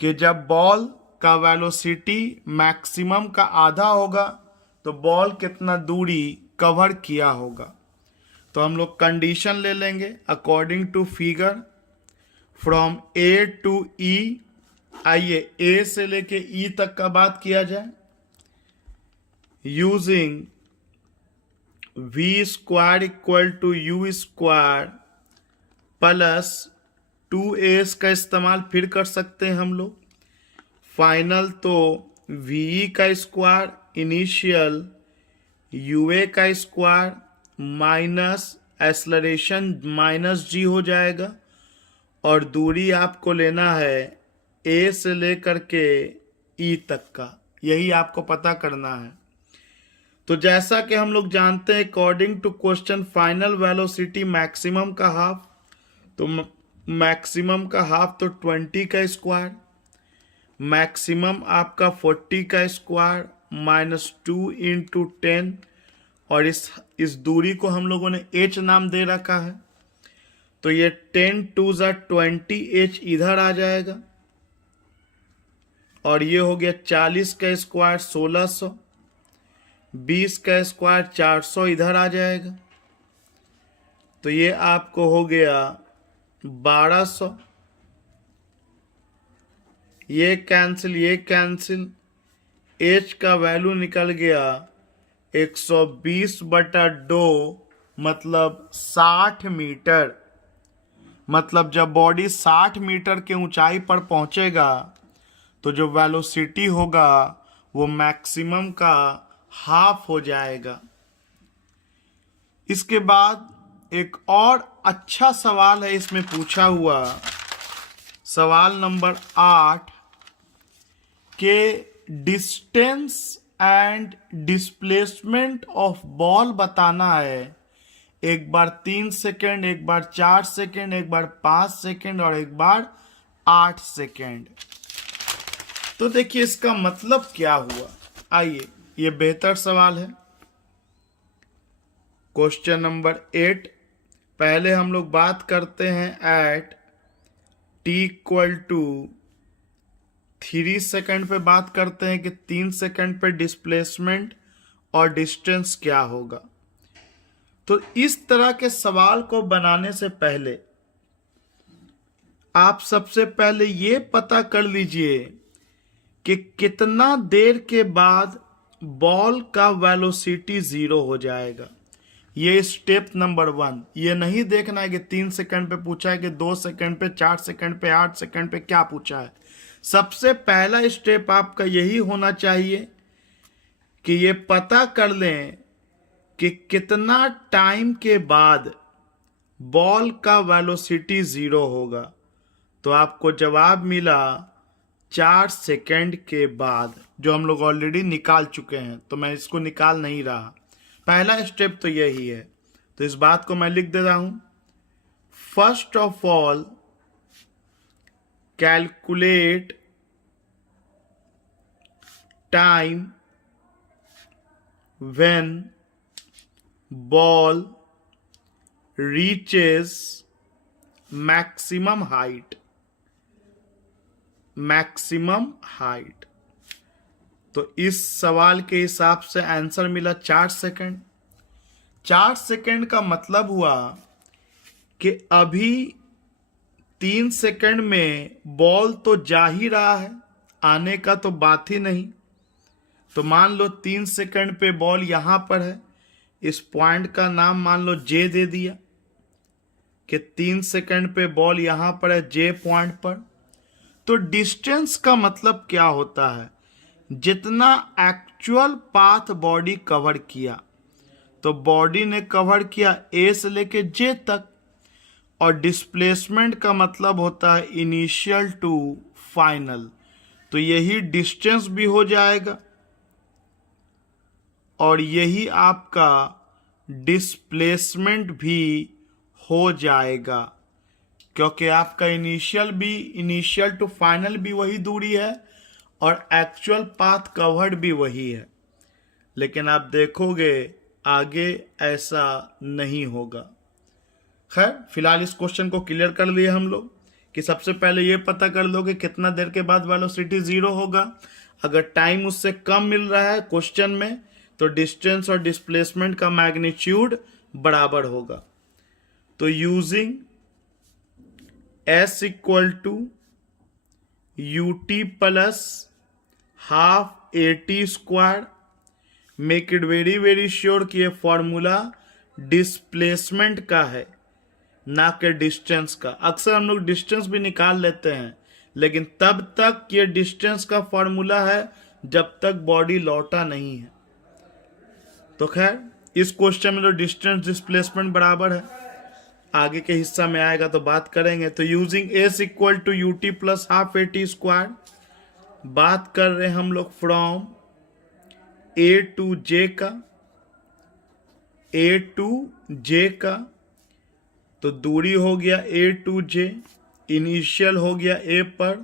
कि जब बॉल का वेलोसिटी मैक्सिमम का आधा होगा तो बॉल कितना दूरी कवर किया होगा। तो हम लोग कंडीशन ले लेंगे according to figure from A to E. आइए ए से लेके ई तक का बात किया जाए। Using v² equal to u² plus 2a का इस्तेमाल फिर कर सकते हैं हम लोग। फाइनल तो ve का स्क्वायर इनिशियल ua का स्क्वायर माइनस एक्सेलरेशन -g हो जाएगा, और दूरी आपको लेना है a से लेकर के e तक का, यही आपको पता करना है। तो जैसा कि हम लोग जानते हैं according to question final velocity maximum का हाफ, तो मैक्सिमम का हाफ तो 20 का स्क्वायर, मैक्सिमम आपका 40 का स्क्वायर -2 इंटू 10, और इस दूरी को हम लोगों ने h नाम दे रखा है। तो ये 10 2 20 h इधर आ जाएगा, और ये हो गया 40 का स्क्वायर 1600, 20 का स्क्वायर 400 इधर आ जाएगा, तो ये आपको हो गया 1200। ये कैंसिल, h का वैल्यू निकल गया 120/2, मतलब 60 मीटर। मतलब जब बॉडी 60 मीटर के ऊंचाई पर पहुंचेगा तो जो वेलोसिटी होगा वो मैक्सिमम का हाफ हो जाएगा। इसके बाद एक और अच्छा सवाल है इसमें पूछा हुआ, सवाल नंबर 8 के distance and displacement of ball बताना है। एक बार 3 सेकेंड, एक बार 4 सेकेंड, एक बार 5 सेकेंड और एक बार 8 सेकेंड। तो देखिए इसका मतलब क्या हुआ। आइए, ये बेहतर सवाल है। क्वेश्चन नंबर 8, पहले हम लोग बात करते हैं एट t = 3 सेकेंड पे बात करते हैं कि 3 सेकेंड पे डिस्प्लेसमेंट और डिस्टेंस क्या होगा। तो इस तरह के सवाल को बनाने से पहले आप सबसे पहले ये पता कर लीजिए कि कितना देर के बाद बॉल का वेलोसिटी 0 हो जाएगा। ये स्टेप नंबर 1। ये नहीं देखना है कि 3 सेकंड पे पूछा है कि 2 सेकंड पे, 4 सेकंड पे, 8 सेकंड पे क्या पूछा है। सबसे पहला स्टेप आपका यही होना चाहिए कि ये पता कर लें कि कितना टाइम के बाद बॉल का वेलोसिटी 0 होगा। तो आपको जवाब मिला 4 सेकंड के बाद, जो हम लोग ऑलरेडी निकाल चुके हैं, तो मैं इसको निकाल नहीं रहा। पहला स्टेप तो यही है। तो इस बात को मैं लिख दे रहा हूं। First of all calculate time when ball reaches maximum height. Maximum height. तो इस सवाल के हिसाब से आंसर मिला 4 सेकंड। 4 सेकंड का मतलब हुआ कि अभी 3 सेकंड में बॉल तो जा ही रहा है, आने का तो बात ही नहीं। तो मान लो 3 सेकंड पे बॉल यहां पर है, इस पॉइंट का नाम मान लो जे दे दिया कि 3 सेकंड पे बॉल यहां पर है, जे पॉइंट पर। तो डिस्टेंस का मतलब क्या होता है, जितना एक्चुअल पाथ बॉडी कवर किया। तो बॉडी ने कवर किया ए से लेके जे तक। और डिस्प्लेसमेंट का मतलब होता है इनिशियल टू फाइनल। तो यही डिस्टेंस भी हो जाएगा और यही आपका डिस्प्लेसमेंट भी हो जाएगा, क्योंकि आपका इनिशियल टू फाइनल भी वही दूरी है और एक्चुअल पाथ कवर्ड भी वही है। लेकिन आप देखोगे आगे ऐसा नहीं होगा। खैर, फिलहाल इस क्वेश्चन को क्लियर कर लिए हम लोग कि सबसे पहले ये पता कर लो कि कितना देर के बाद वेलोसिटी 0 होगा। अगर टाइम उससे कम मिल रहा है क्वेश्चन में, तो डिस्टेंस और डिस्प्लेसमेंट का मैग्नीट्यूड बराबर होगा। तो using S = ut plus half AT², make it very very sure कि ये फॉर्मूला डिस्प्लेसमेंट का है, ना कि डिस्टेंस का। अक्सर हम लोग डिस्टेंस भी निकाल लेते हैं, लेकिन तब तक ये डिस्टेंस का फॉर्मूला है जब तक बॉडी लौटा नहीं है। तो खैर, इस क्वेश्चन में तो डिस्टेंस डिस्प्लेसमेंट बराबर है, आगे के हिस्सा में आएगा तो बात करेंगे। तो using S = ut plus half AT², बात कर रहे हैं हम लोग फ्रॉम A to J का। तो दूरी हो गया A to J, इनिशियल हो गया A पर,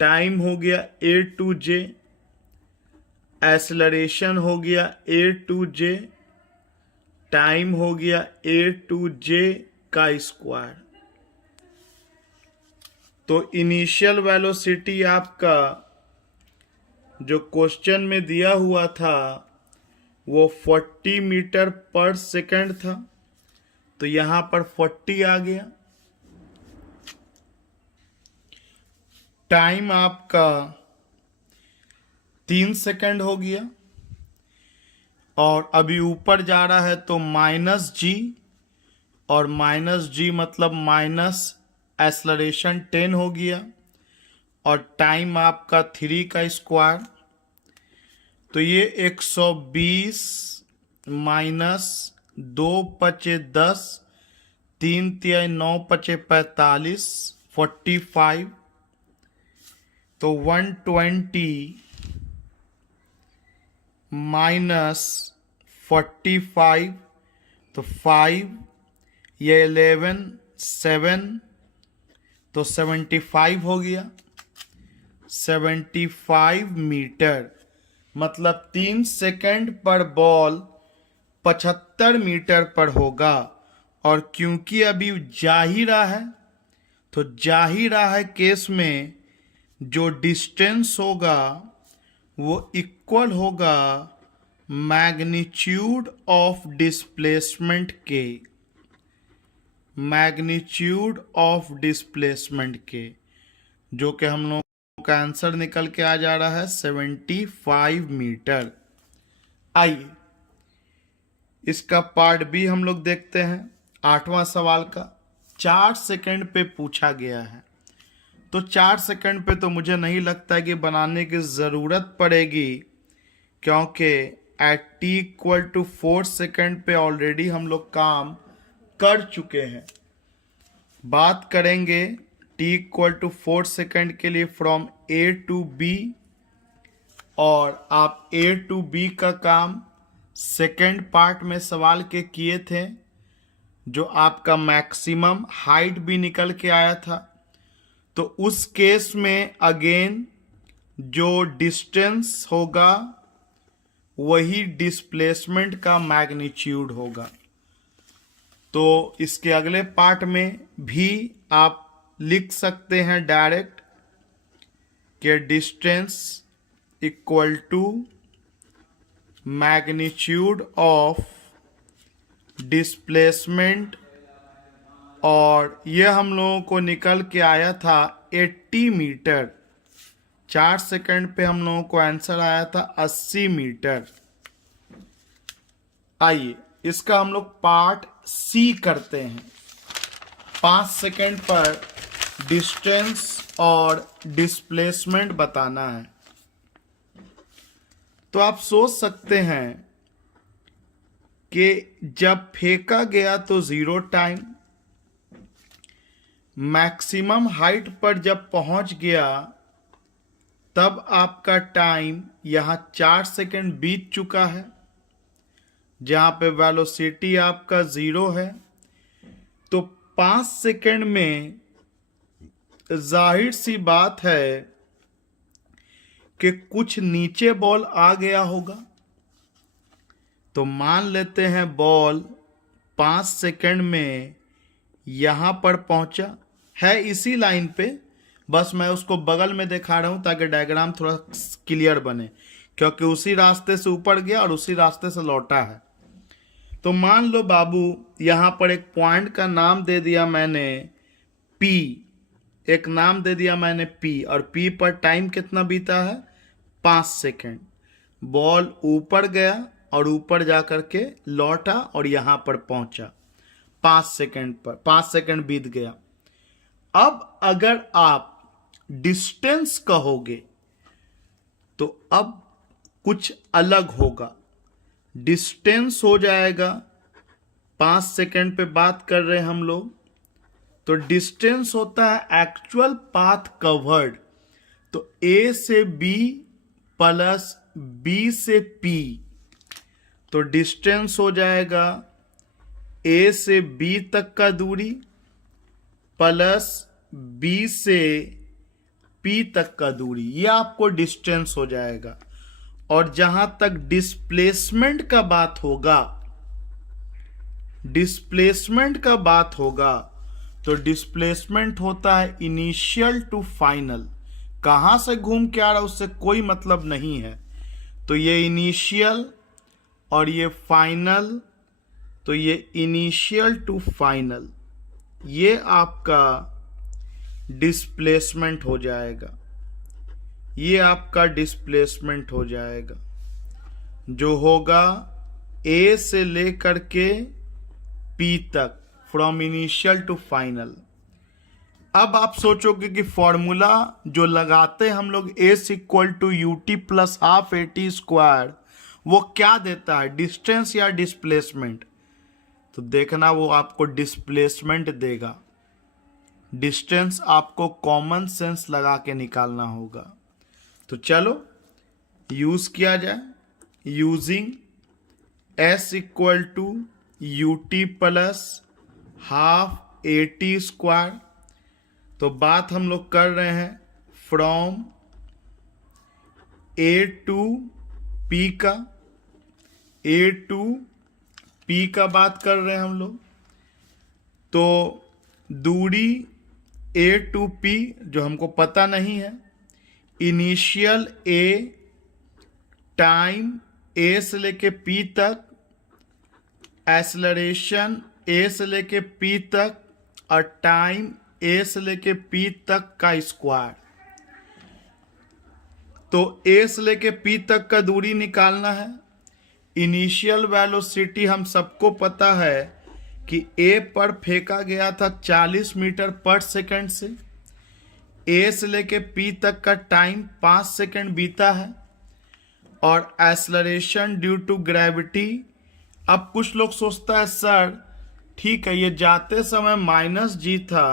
टाइम हो गया A to J, एक्सेलरेशन हो गया A to J, टाइम हो गया A to J का स्क्वायर। तो इनिशियल वेलोसिटी आपका जो क्वेश्चन में दिया हुआ था वो 40 मीटर पर सेकंड था, तो यहां पर 40 आ गया। टाइम आपका 3 सेकंड हो गया और अभी ऊपर जा रहा है तो -g, और -g मतलब माइनस एक्सेलरेशन 10 हो गया और टाइम आपका 3 का स्क्वायर। तो ये 120 - 2 × 10 3 तिहाई 9 पचे 45, 45, तो 120 माइनस 45, तो 5, ये 11, 7, तो 75 हो गया। 75 मीटर, मतलब 3 सेकंड पर बॉल 75 मीटर पर होगा। और क्योंकि अभी जा ही रहा है, तो जा ही रहा है केस में जो डिस्टेंस होगा वो इक्वल होगा मैग्नीट्यूड ऑफ डिस्प्लेसमेंट के, मैग्नीट्यूड ऑफ डिस्प्लेसमेंट के, जो कि हम लोग का आंसर निकल के आ जा रहा है 75 मीटर। आइए इसका पार्ट बी हम लोग देखते हैं। 8वां सवाल का 4 सेकंड पे पूछा गया है, तो 4 सेकंड पे तो मुझे नहीं लगता है कि बनाने की ज़रूरत पड़ेगी, क्योंकि एट t = 4 सेकंड पे ऑलरेडी हम लोग काम कर चुके हैं। बात करेंगे t = 4 सेकंड के लिए फ्रॉम A to B, और आप A to B का काम सेकंड पार्ट में सवाल के किए थे, जो आपका मैक्सिमम हाइट भी निकल के आया था। तो उस केस में अगेन जो डिस्टेंस होगा वही डिस्प्लेसमेंट का मैग्नीट्यूड होगा। तो इसके अगले पार्ट में भी आप लिख सकते हैं डायरेक्ट कि distance equal to magnitude of displacement, और यह हम लोगों को निकल के आया था 80 मीटर। 4 सेकंड पे हम लोगों को आंसर आया था 80 मीटर। आइए इसका हम लोग पार्ट सी करते हैं। 5 सेकंड पर डिस्टेंस और डिस्प्लेसमेंट बताना है। तो आप सोच सकते हैं कि जब फेंका गया तो 0 टाइम, मैक्सिमम हाइट पर जब पहुंच गया तब आपका टाइम यहाँ 4 सेकंड बीत चुका है, जहाँ पे वेलोसिटी आपका 0 है। तो 5 सेकंड में जाहिर सी बात है कि कुछ नीचे बॉल आ गया होगा। तो मान लेते हैं बॉल 5 सेकंड में यहाँ पर पहुँचा है, इसी लाइन पे, बस मैं उसको बगल में दिखा रहा हूँ ताकि डायग्राम थोड़ा क्लियर बने, क्योंकि उसी रास्ते से ऊपर गया और उसी रास्ते से लौटा है। तो मान लो बाबू यहाँ पर एक पॉइंट का नाम दे दिया मैंने P, एक नाम दे दिया मैंने P, और P पर टाइम कितना बीता है 5 सेकंड। बॉल ऊपर गया और ऊपर जा कर के लौटा और यहाँ पर पहुंचा 5 सेकंड पर, 5 सेकंड बीत गया। अब अगर आप डिस्टेंस कहोगे तो अब कुछ अलग होगा। डिस्टेंस हो जाएगा, 5 सेकंड पे बात कर रहे हैं हम लोग, तो डिस्टेंस होता है एक्चुअल पाथ कवर्ड। तो A से B प्लस B से P, तो डिस्टेंस हो जाएगा A से B तक का दूरी प्लस B से P तक का दूरी, ये आपको डिस्टेंस हो जाएगा। और जहां तक डिस्प्लेसमेंट का बात होगा, डिस्प्लेसमेंट का बात होगा, तो डिस्प्लेसमेंट होता है इनिशियल टू फाइनल। कहां से घूम के आ रहा है उससे कोई मतलब नहीं है। तो ये इनिशियल और ये फाइनल, तो ये इनिशियल टू फाइनल, ये आपका डिस्प्लेसमेंट हो जाएगा। ये आपका डिस्प्लेसमेंट हो जाएगा, जो होगा A से लेकर के P तक, फ्रॉम इनिशियल टू फाइनल। अब आप सोचोगे कि फॉर्मूला जो लगाते हम लोग S = UT + ½ AT², वो क्या देता है, डिस्टेंस या डिस्प्लेसमेंट? तो देखना वो आपको डिस्प्लेसमेंट देगा। डिस्टेंस आपको कॉमन सेंस लगा के निकालना होगा। तो चलो यूज किया जाए। Using s equal to ut plus half AT²। तो बात हम लोग कर रहे हैं फ्रॉम A टू P का। A टू P का बात कर रहे हैं हम लोग। तो दूरी A टू P जो हमको पता नहीं है, इनिशियल A, टाइम A से लेके P तक, एक्सेलरेशन A से लेके P तक और टाइम A से लेके P तक का स्क्वायर। तो A से लेके P तक का दूरी निकालना है। इनिशियल वेलोसिटी हम सबको पता है कि A पर फेंका गया था 40 मीटर पर सेकंड से। A से लेके P तक का टाइम 5 सेकंड बीता है। और एक्सेलरेशन ड्यू टू ग्रेविटी, अब कुछ लोग सोचता है सर ठीक है ये जाते समय -g था,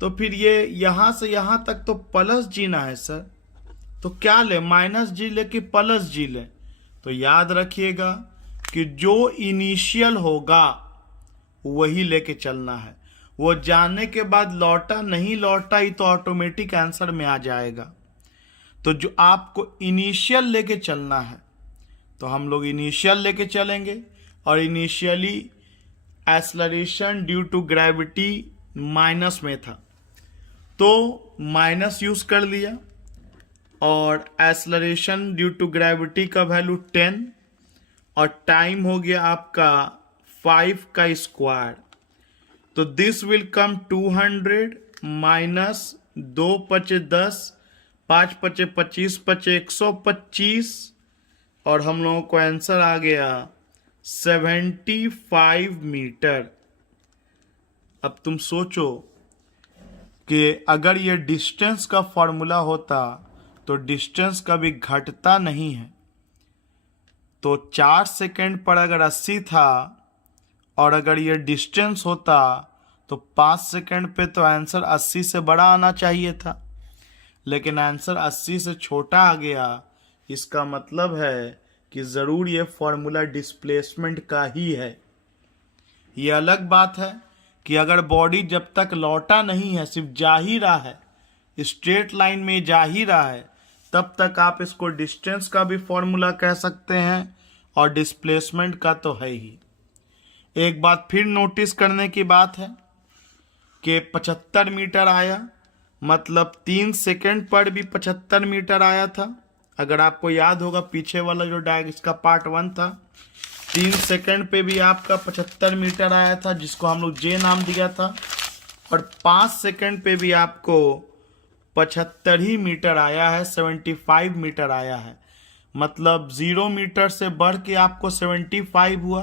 तो फिर ये यहाँ से यहाँ तक तो +g ना है सर, तो क्या ले, -g ले कि +g ले? तो याद रखिएगा कि जो इनिशियल होगा वही लेके चलना है। वो जाने के बाद लौटा नहीं लौटा ही तो ऑटोमेटिक आंसर में आ जाएगा। तो जो आपको इनिशियल लेके चलना है तो हम लोग इनिशियल लेके चलेंगे। और initially acceleration due to gravity minus में था तो माइनस यूज कर लिया। और एक्सेलरेशन ड्यू टू ग्रेविटी का वैल्यू 10 और टाइम हो गया आपका 5 का स्क्वायर। तो दिस विल कम 200 माइनस 2 पचे 10, 5 पचे 25, पचे 125 और हम लोगों को आंसर आ गया 75 मीटर। अब तुम सोचो कि अगर ये डिस्टेंस का फॉर्मूला होता तो डिस्टेंस कभी घटता नहीं है। तो 4 सेकंड पर अगर 80 था और अगर ये डिस्टेंस होता तो 5 सेकंड पे तो आंसर 80 से बड़ा आना चाहिए था, लेकिन आंसर 80 से छोटा आ गया। इसका मतलब है कि ज़रूर ये फॉर्मूला डिस्प्लेसमेंट का ही है। ये अलग बात है कि अगर बॉडी जब तक लौटा नहीं है, सिर्फ जा ही रहा है, स्ट्रेट लाइन में जा ही रहा है, तब तक आप इसको डिस्टेंस का भी फॉर्मूला कह सकते हैं और डिस्प्लेसमेंट का तो है ही। एक बात फिर नोटिस करने की बात है कि 75 मीटर आया, मतलब 3 सेकंड पर भी 75 मीटर आया था। अगर आपको याद होगा पीछे वाला जो इसका पार्ट 1 था, 3 सेकंड पे भी आपका 75 मीटर आया था जिसको हम लोग जे नाम दिया था। और 5 सेकंड पे भी आपको 75 ही मीटर आया है, 75 मीटर आया है। मतलब 0 मीटर से बढ़ के आपको 75 हुआ,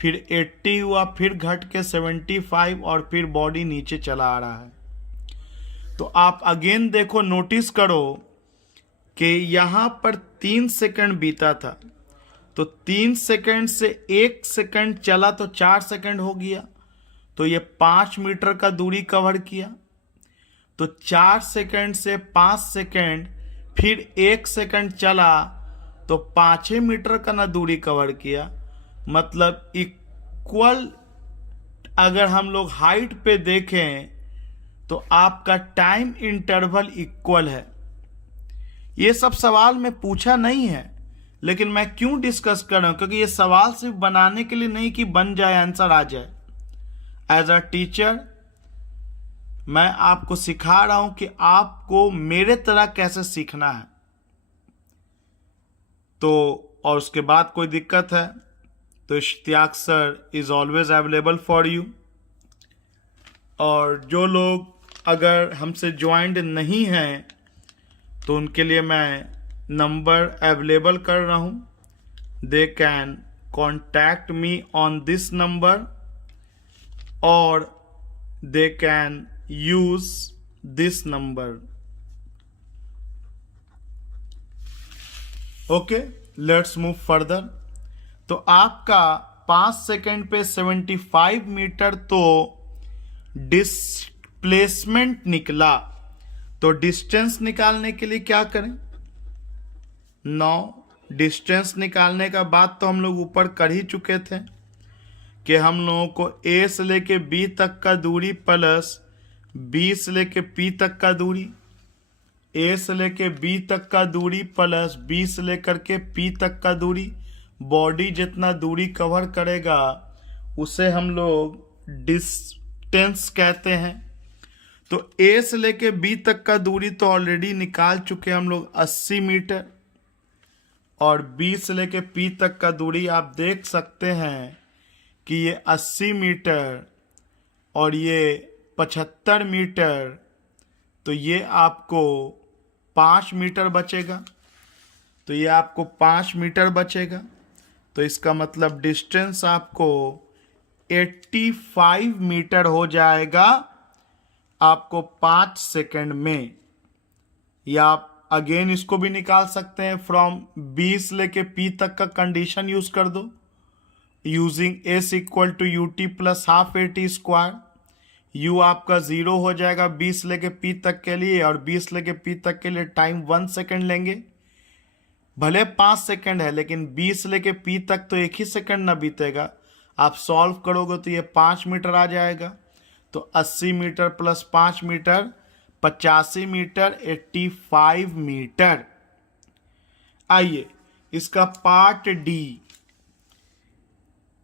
फिर 80 हुआ, फिर घट के 75 और फिर बॉडी नीचे चला आ रहा है। तो आप अगेन देखो, नोटिस करो कि यहाँ पर 3 सेकंड बीता था, तो 3 सेकंड से 1 सेकंड चला तो 4 सेकंड हो गया, तो ये 5 मीटर का दूरी कवर किया। तो 4 सेकंड से 5 सेकंड फिर 1 सेकंड चला तो 5 मीटर का ना दूरी कवर किया। मतलब इक्वल अगर हम लोग हाइट पे देखें तो आपका टाइम इंटरवल इक्वल है। ये सब सवाल में पूछा नहीं है, लेकिन मैं क्यों डिस्कस कर रहा हूं, क्योंकि ये सवाल सिर्फ बनाने के लिए नहीं कि बन जाए, आंसर आ जाए। एज अ टीचर मैं आपको सिखा रहा हूं कि आपको मेरे तरह कैसे सीखना है। तो और उसके बाद कोई दिक्कत है तो Ishtiaq sir is always available for you. और जो लोग अगर हमसे ज्वाइंट नहीं हैं तो उनके लिए मैं नंबर अवेलेबल कर रहा हूं। They can contact me on this number और they can use this number. Okay, let's move further. तो आपका 5 सेकंड पे 75 मीटर तो डिस्प्लेसमेंट निकला। तो डिस्टेंस निकालने के लिए क्या करें? 9। डिस्टेंस निकालने का बात तो हम लोग ऊपर कर ही चुके थे कि हम लोगों को ए से लेके बी तक का दूरी प्लस बी से लेके पी तक का दूरी, ए से लेके बी तक का दूरी प्लस बी से लेकर के पी तक का दूरी, बॉडी जितना दूरी कवर करेगा उसे हम लोग डिस्टेंस कहते हैं। तो ए से लेके बी तक का दूरी तो ऑलरेडी निकाल चुके हम लोग 80 मीटर, और बी से लेके पी तक का दूरी आप देख सकते हैं कि ये 80 मीटर और ये 75 मीटर, तो ये आपको 5 मीटर बचेगा। तो ये आपको 5 मीटर बचेगा। तो इसका मतलब डिस्टेंस आपको 85 मीटर हो जाएगा आपको 5 सेकंड में। या आप अगेन इसको भी निकाल सकते हैं, फ्रॉम बी से लेके पी तक का कंडीशन यूज कर दो, using S equal to U T plus half A T square. U आपका 0 हो जाएगा 20 लेके पी तक के लिए, और 20 लेके पी तक के लिए टाइम 1 सेकंड लेंगे। भले 5 सेकंड है लेकिन 20 लेके पी तक तो 1 ही सेकंड ना बीतेगा। आप सॉल्व करोगे तो ये 5 मीटर आ जाएगा। तो 80 metre plus 5 metre 85 metre, 85 metre. आइए इसका पार्ट डी।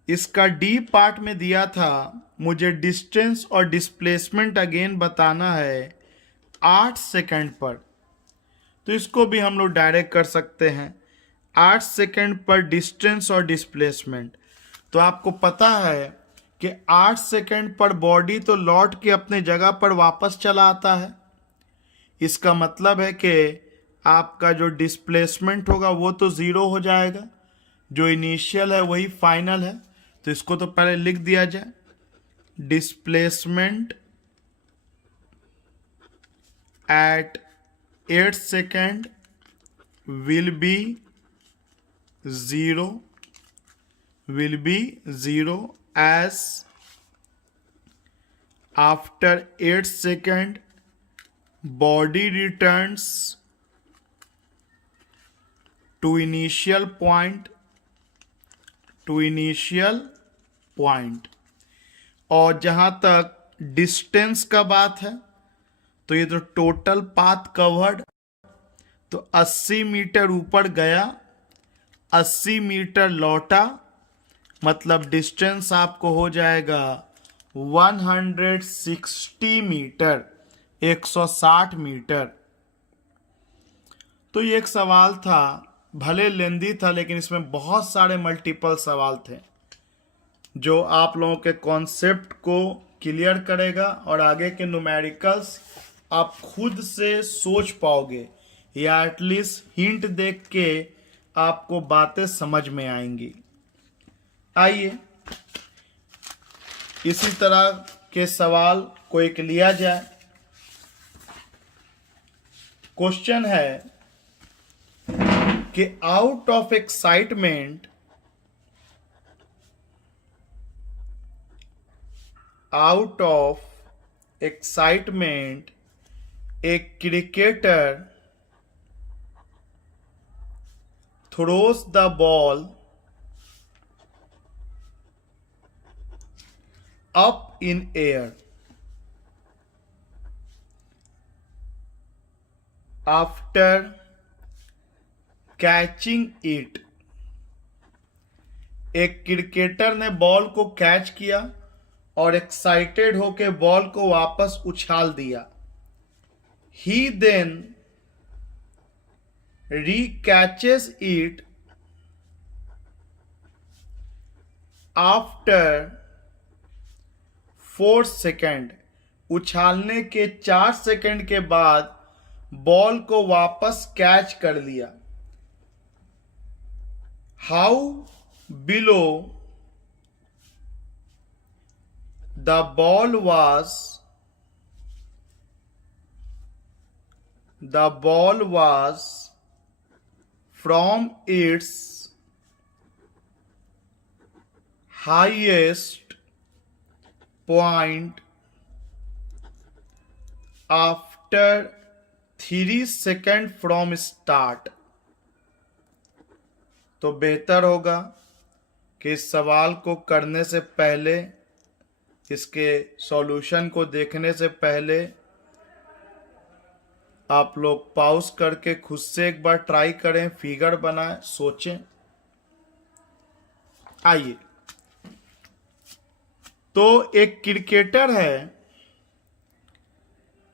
इसका डी पार्ट में दिया था मुझे डिस्टेंस और डिस्प्लेसमेंट अगेन बताना है 8 सेकंड पर। तो इसको भी हम लोग डायरेक्ट कर सकते हैं, 8 सेकंड पर डिस्टेंस और डिस्प्लेसमेंट। तो आपको पता है कि 8 सेकंड पर बॉडी तो लौट के अपने जगह पर वापस चला आता है। इसका मतलब है कि आपका जो डिस्प्लेसमेंट होगा वो तो 0 हो जाएगा, जो इनिशियल है वही फाइनल है। तो इसको तो पहले लिख दिया जाए, displacement eight 8 second will be 0 as after 8 second body returns to initial point और जहां तक डिस्टेंस का बात है तो ये तो टोटल पाथ कवर्ड, तो 80 मीटर ऊपर गया 80 मीटर लौटा, मतलब डिस्टेंस आपको हो जाएगा 160 मीटर, 160 मीटर। तो ये एक सवाल था, भले लेंदी था लेकिन इसमें बहुत सारे मल्टीपल सवाल थे जो आप लोगों के कॉन्सेप्ट को क्लियर करेगा और आगे के न्यूमेरिकल्स आप खुद से सोच पाओगे या एटलीस्ट हिंट देख के आपको बातें समझ में आएंगी। आइए इसी तरह के सवाल को एक लिया जाए। क्वेश्चन है कि आउट ऑफ एक्साइटमेंट एक cricketer throws the ball up in air after catching it। एक क्रिकेटर ने बॉल को कैच किया और एक्साइटेड होके बॉल को वापस उछाल दिया। He then recatches it after 4 second. उछालने के 4 सेकेंड के बाद बॉल को वापस कैच कर लिया। How below the ball was from its highest point after 3 second from start. तो बेहतर होगा कि इस सवाल को करने से पहले, इसके सॉल्यूशन को देखने से पहले आप लोग पॉज करके खुद से एक बार ट्राई करें, फिगर बनाएं, सोचें। आइए, तो एक क्रिकेटर है,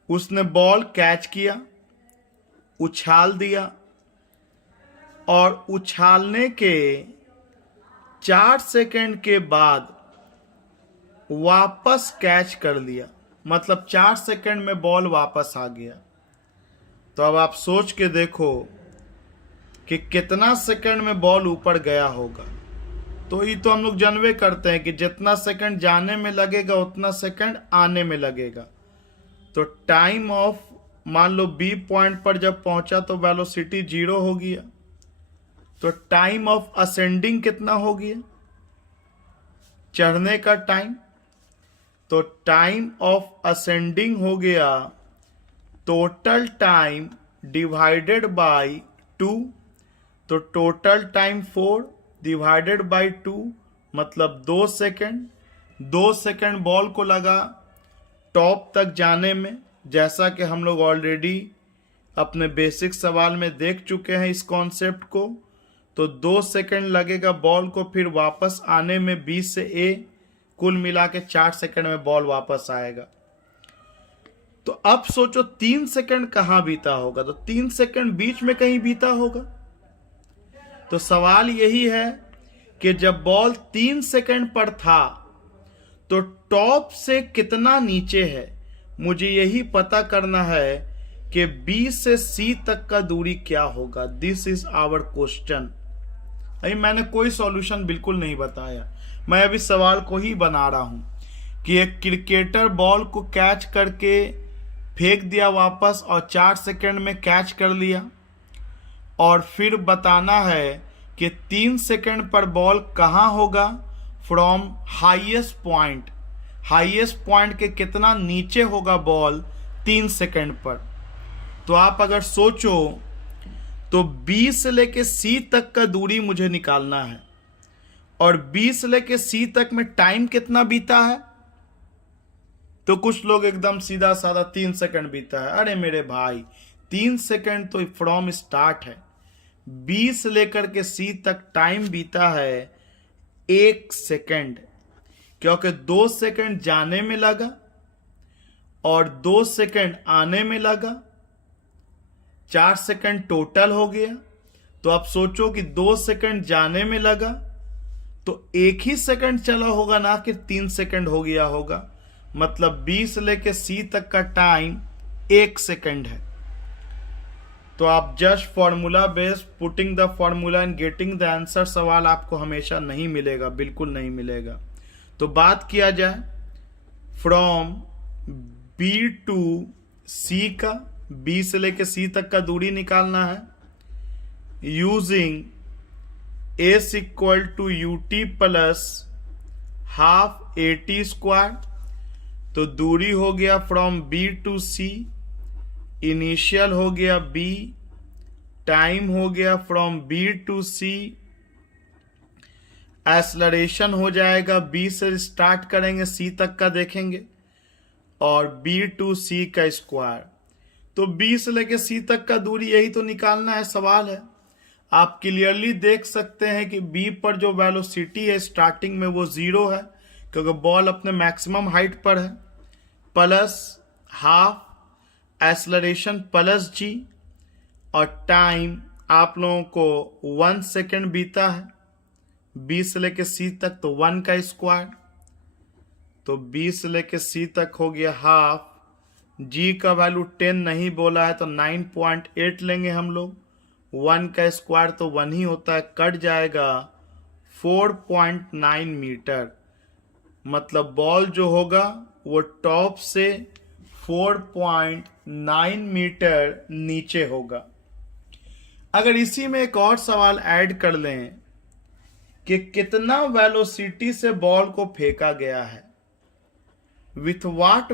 उसने बॉल कैच किया, उछाल दिया और उछालने के 4 सेकंड के बाद वापस कैच कर लिया, मतलब 4 सेकंड में बॉल वापस आ गया। तो अब आप सोच के देखो कि कितना सेकंड में बॉल ऊपर गया होगा। तो ये तो हम लोग जानवे करते हैं कि जितना सेकंड जाने में लगेगा उतना सेकंड आने में लगेगा। तो टाइम ऑफ, मान लो बी पॉइंट पर जब पहुंचा तो वेलोसिटी 0 हो गया, तो टाइम ऑफ असेंडिंग कितना हो गया, चढ़ने का टाइम। तो टाइम ऑफ असेंडिंग हो गया टोटल टाइम डिवाइडेड बाय 2। तो टोटल टाइम 4 डिवाइडेड बाय 2 मतलब 2 सेकेंड। 2 सेकेंड बॉल को लगा टॉप तक जाने में, जैसा कि हम लोग ऑलरेडी अपने बेसिक सवाल में देख चुके हैं इस कॉन्सेप्ट को। तो 2 सेकेंड लगेगा बॉल को फिर वापस आने में बी से ए, कुल मिला के 4 सेकेंड में बॉल वापस आएगा। तो अब सोचो 3 सेकेंड कहां बीता होगा, तो 3 सेकेंड बीच में कहीं बीता होगा। तो सवाल यही है कि जब बॉल 3 सेकेंड पर था तो टॉप से कितना नीचे है, मुझे यही पता करना है कि बी से सी तक का दूरी क्या होगा। This is our question. अभी मैंने कोई सॉल्यूशन बिल्कुल नहीं बताया, मैं अभी सवाल को ही बना रहा हूं कि एक क्रिकेटर बॉल को कैच करके फेंक दिया वापस और 4 सेकंड में कैच कर लिया, और फिर बताना है कि 3 सेकंड पर बॉल कहां होगा from highest point. Highest point के कितना नीचे होगा बॉल 3 सेकंड पर। तो आप अगर सोचो तो बी से लेके सी तक का दूरी मुझे निकालना है, और बी से लेके सी तक में टाइम कितना बीता है। तो कुछ लोग एकदम सीधा साधा 3 सेकंड बीता है। अरे मेरे भाई, 3 सेकंड तो फ्रॉम स्टार्ट है, बी से लेकर के सी तक टाइम बीता है 1 सेकंड, क्योंकि 2 सेकंड जाने में लगा और 2 सेकंड आने में लगा, 4 सेकंड टोटल हो गया। तो आप सोचो कि 2 सेकंड जाने में लगा तो 1 ही सेकंड चला होगा, ना कि 3 सेकंड हो गया होगा। मतलब बी से लेके सी तक का टाइम 1 सेकंड है। तो आप just formula based putting the formula and getting the answer सवाल आपको हमेशा नहीं मिलेगा, बिल्कुल नहीं मिलेगा। तो बात किया जाए फ्रॉम बी टू सी का, बी से लेके सी तक का दूरी निकालना है using S equal to U T plus half A T square. तो दूरी हो गया from B to C, initial हो गया बी, टाइम हो गया from B to C, acceleration हो जाएगा बी से स्टार्ट करेंगे सी तक का देखेंगे, और बी टू सी का स्क्वायर। तो बी से लेके सी तक का दूरी यही तो निकालना है, सवाल है। आप क्लियरली देख सकते हैं कि बी पर जो वेलोसिटी है स्टार्टिंग में वो 0 है, क्योंकि बॉल अपने मैक्सिमम हाइट पर है, प्लस हाफ एक्सेलरेशन प्लस जी, और टाइम आप लोगों को 1 सेकेंड बीता है बी से लेके सी तक, तो 1 का स्क्वायर। तो बी से लेके सी तक हो गया हाफ, जी का वैल्यू 10 नहीं बोला है तो 9.8 लेंगे हम लोग, 1 का स्क्वायर तो 1 ही होता है, कट जाएगा 4.9 मीटर। मतलब बॉल जो होगा वो टॉप से 4.9 मीटर नीचे होगा। अगर इसी में एक और सवाल ऐड कर लें कि कितना वेलोसिटी से बॉल को फेंका गया है। With what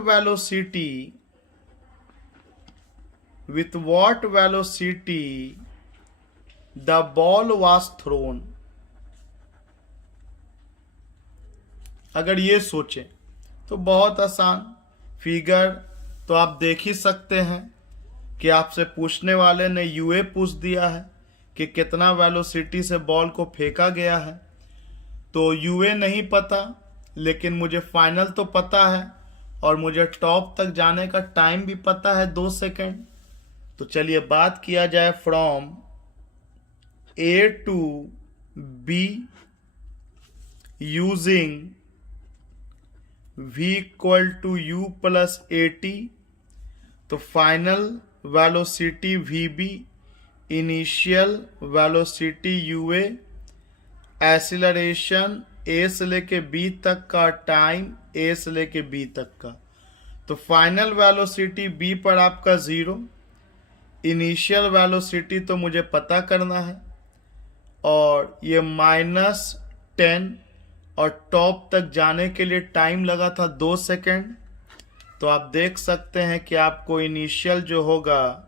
velocity the ball was thrown. अगर ये सोचें तो बहुत आसान फिगर तो आप देख ही सकते हैं कि आपसे पूछने वाले ने यूए पूछ दिया है कि कितना वेलोसिटी से बॉल को फेंका गया है। तो यूए नहीं पता, लेकिन मुझे फाइनल तो पता है और मुझे टॉप तक जाने का टाइम भी पता है 2 सेकेंड। तो चलिए बात किया जाए from A to B using v equal to u plus a t. तो final velocity vb, initial velocity ua, acceleration a से लेके b तक का, टाइम a से लेके b तक का। तो फाइनल वेलोसिटी b पर आपका 0, इनिशियल वेलोसिटी तो मुझे पता करना है और ये -10 और टॉप तक जाने के लिए टाइम लगा था 2 सेकेंड। तो आप देख सकते हैं कि आपको इनिशियल जो होगा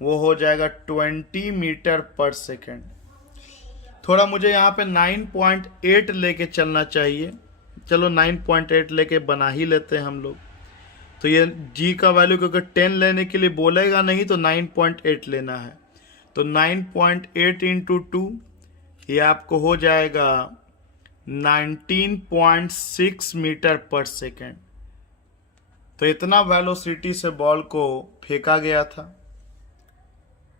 वो हो जाएगा 20 मीटर पर सेकेंड। थोड़ा मुझे यहाँ पे 9.8 लेके चलना चाहिए। चलो 9.8 लेके बना ही लेते हैं हम लोग। तो ये g का वैल्यू क्योंकि 10 लेने के लिए बोलेगा नहीं तो 9.8 लेना है। तो 9.8 इंटू 2 ये आपको हो जाएगा 19.6 मीटर पर सेकेंड। तो इतना वेलोसिटी से बॉल को फेंका गया था।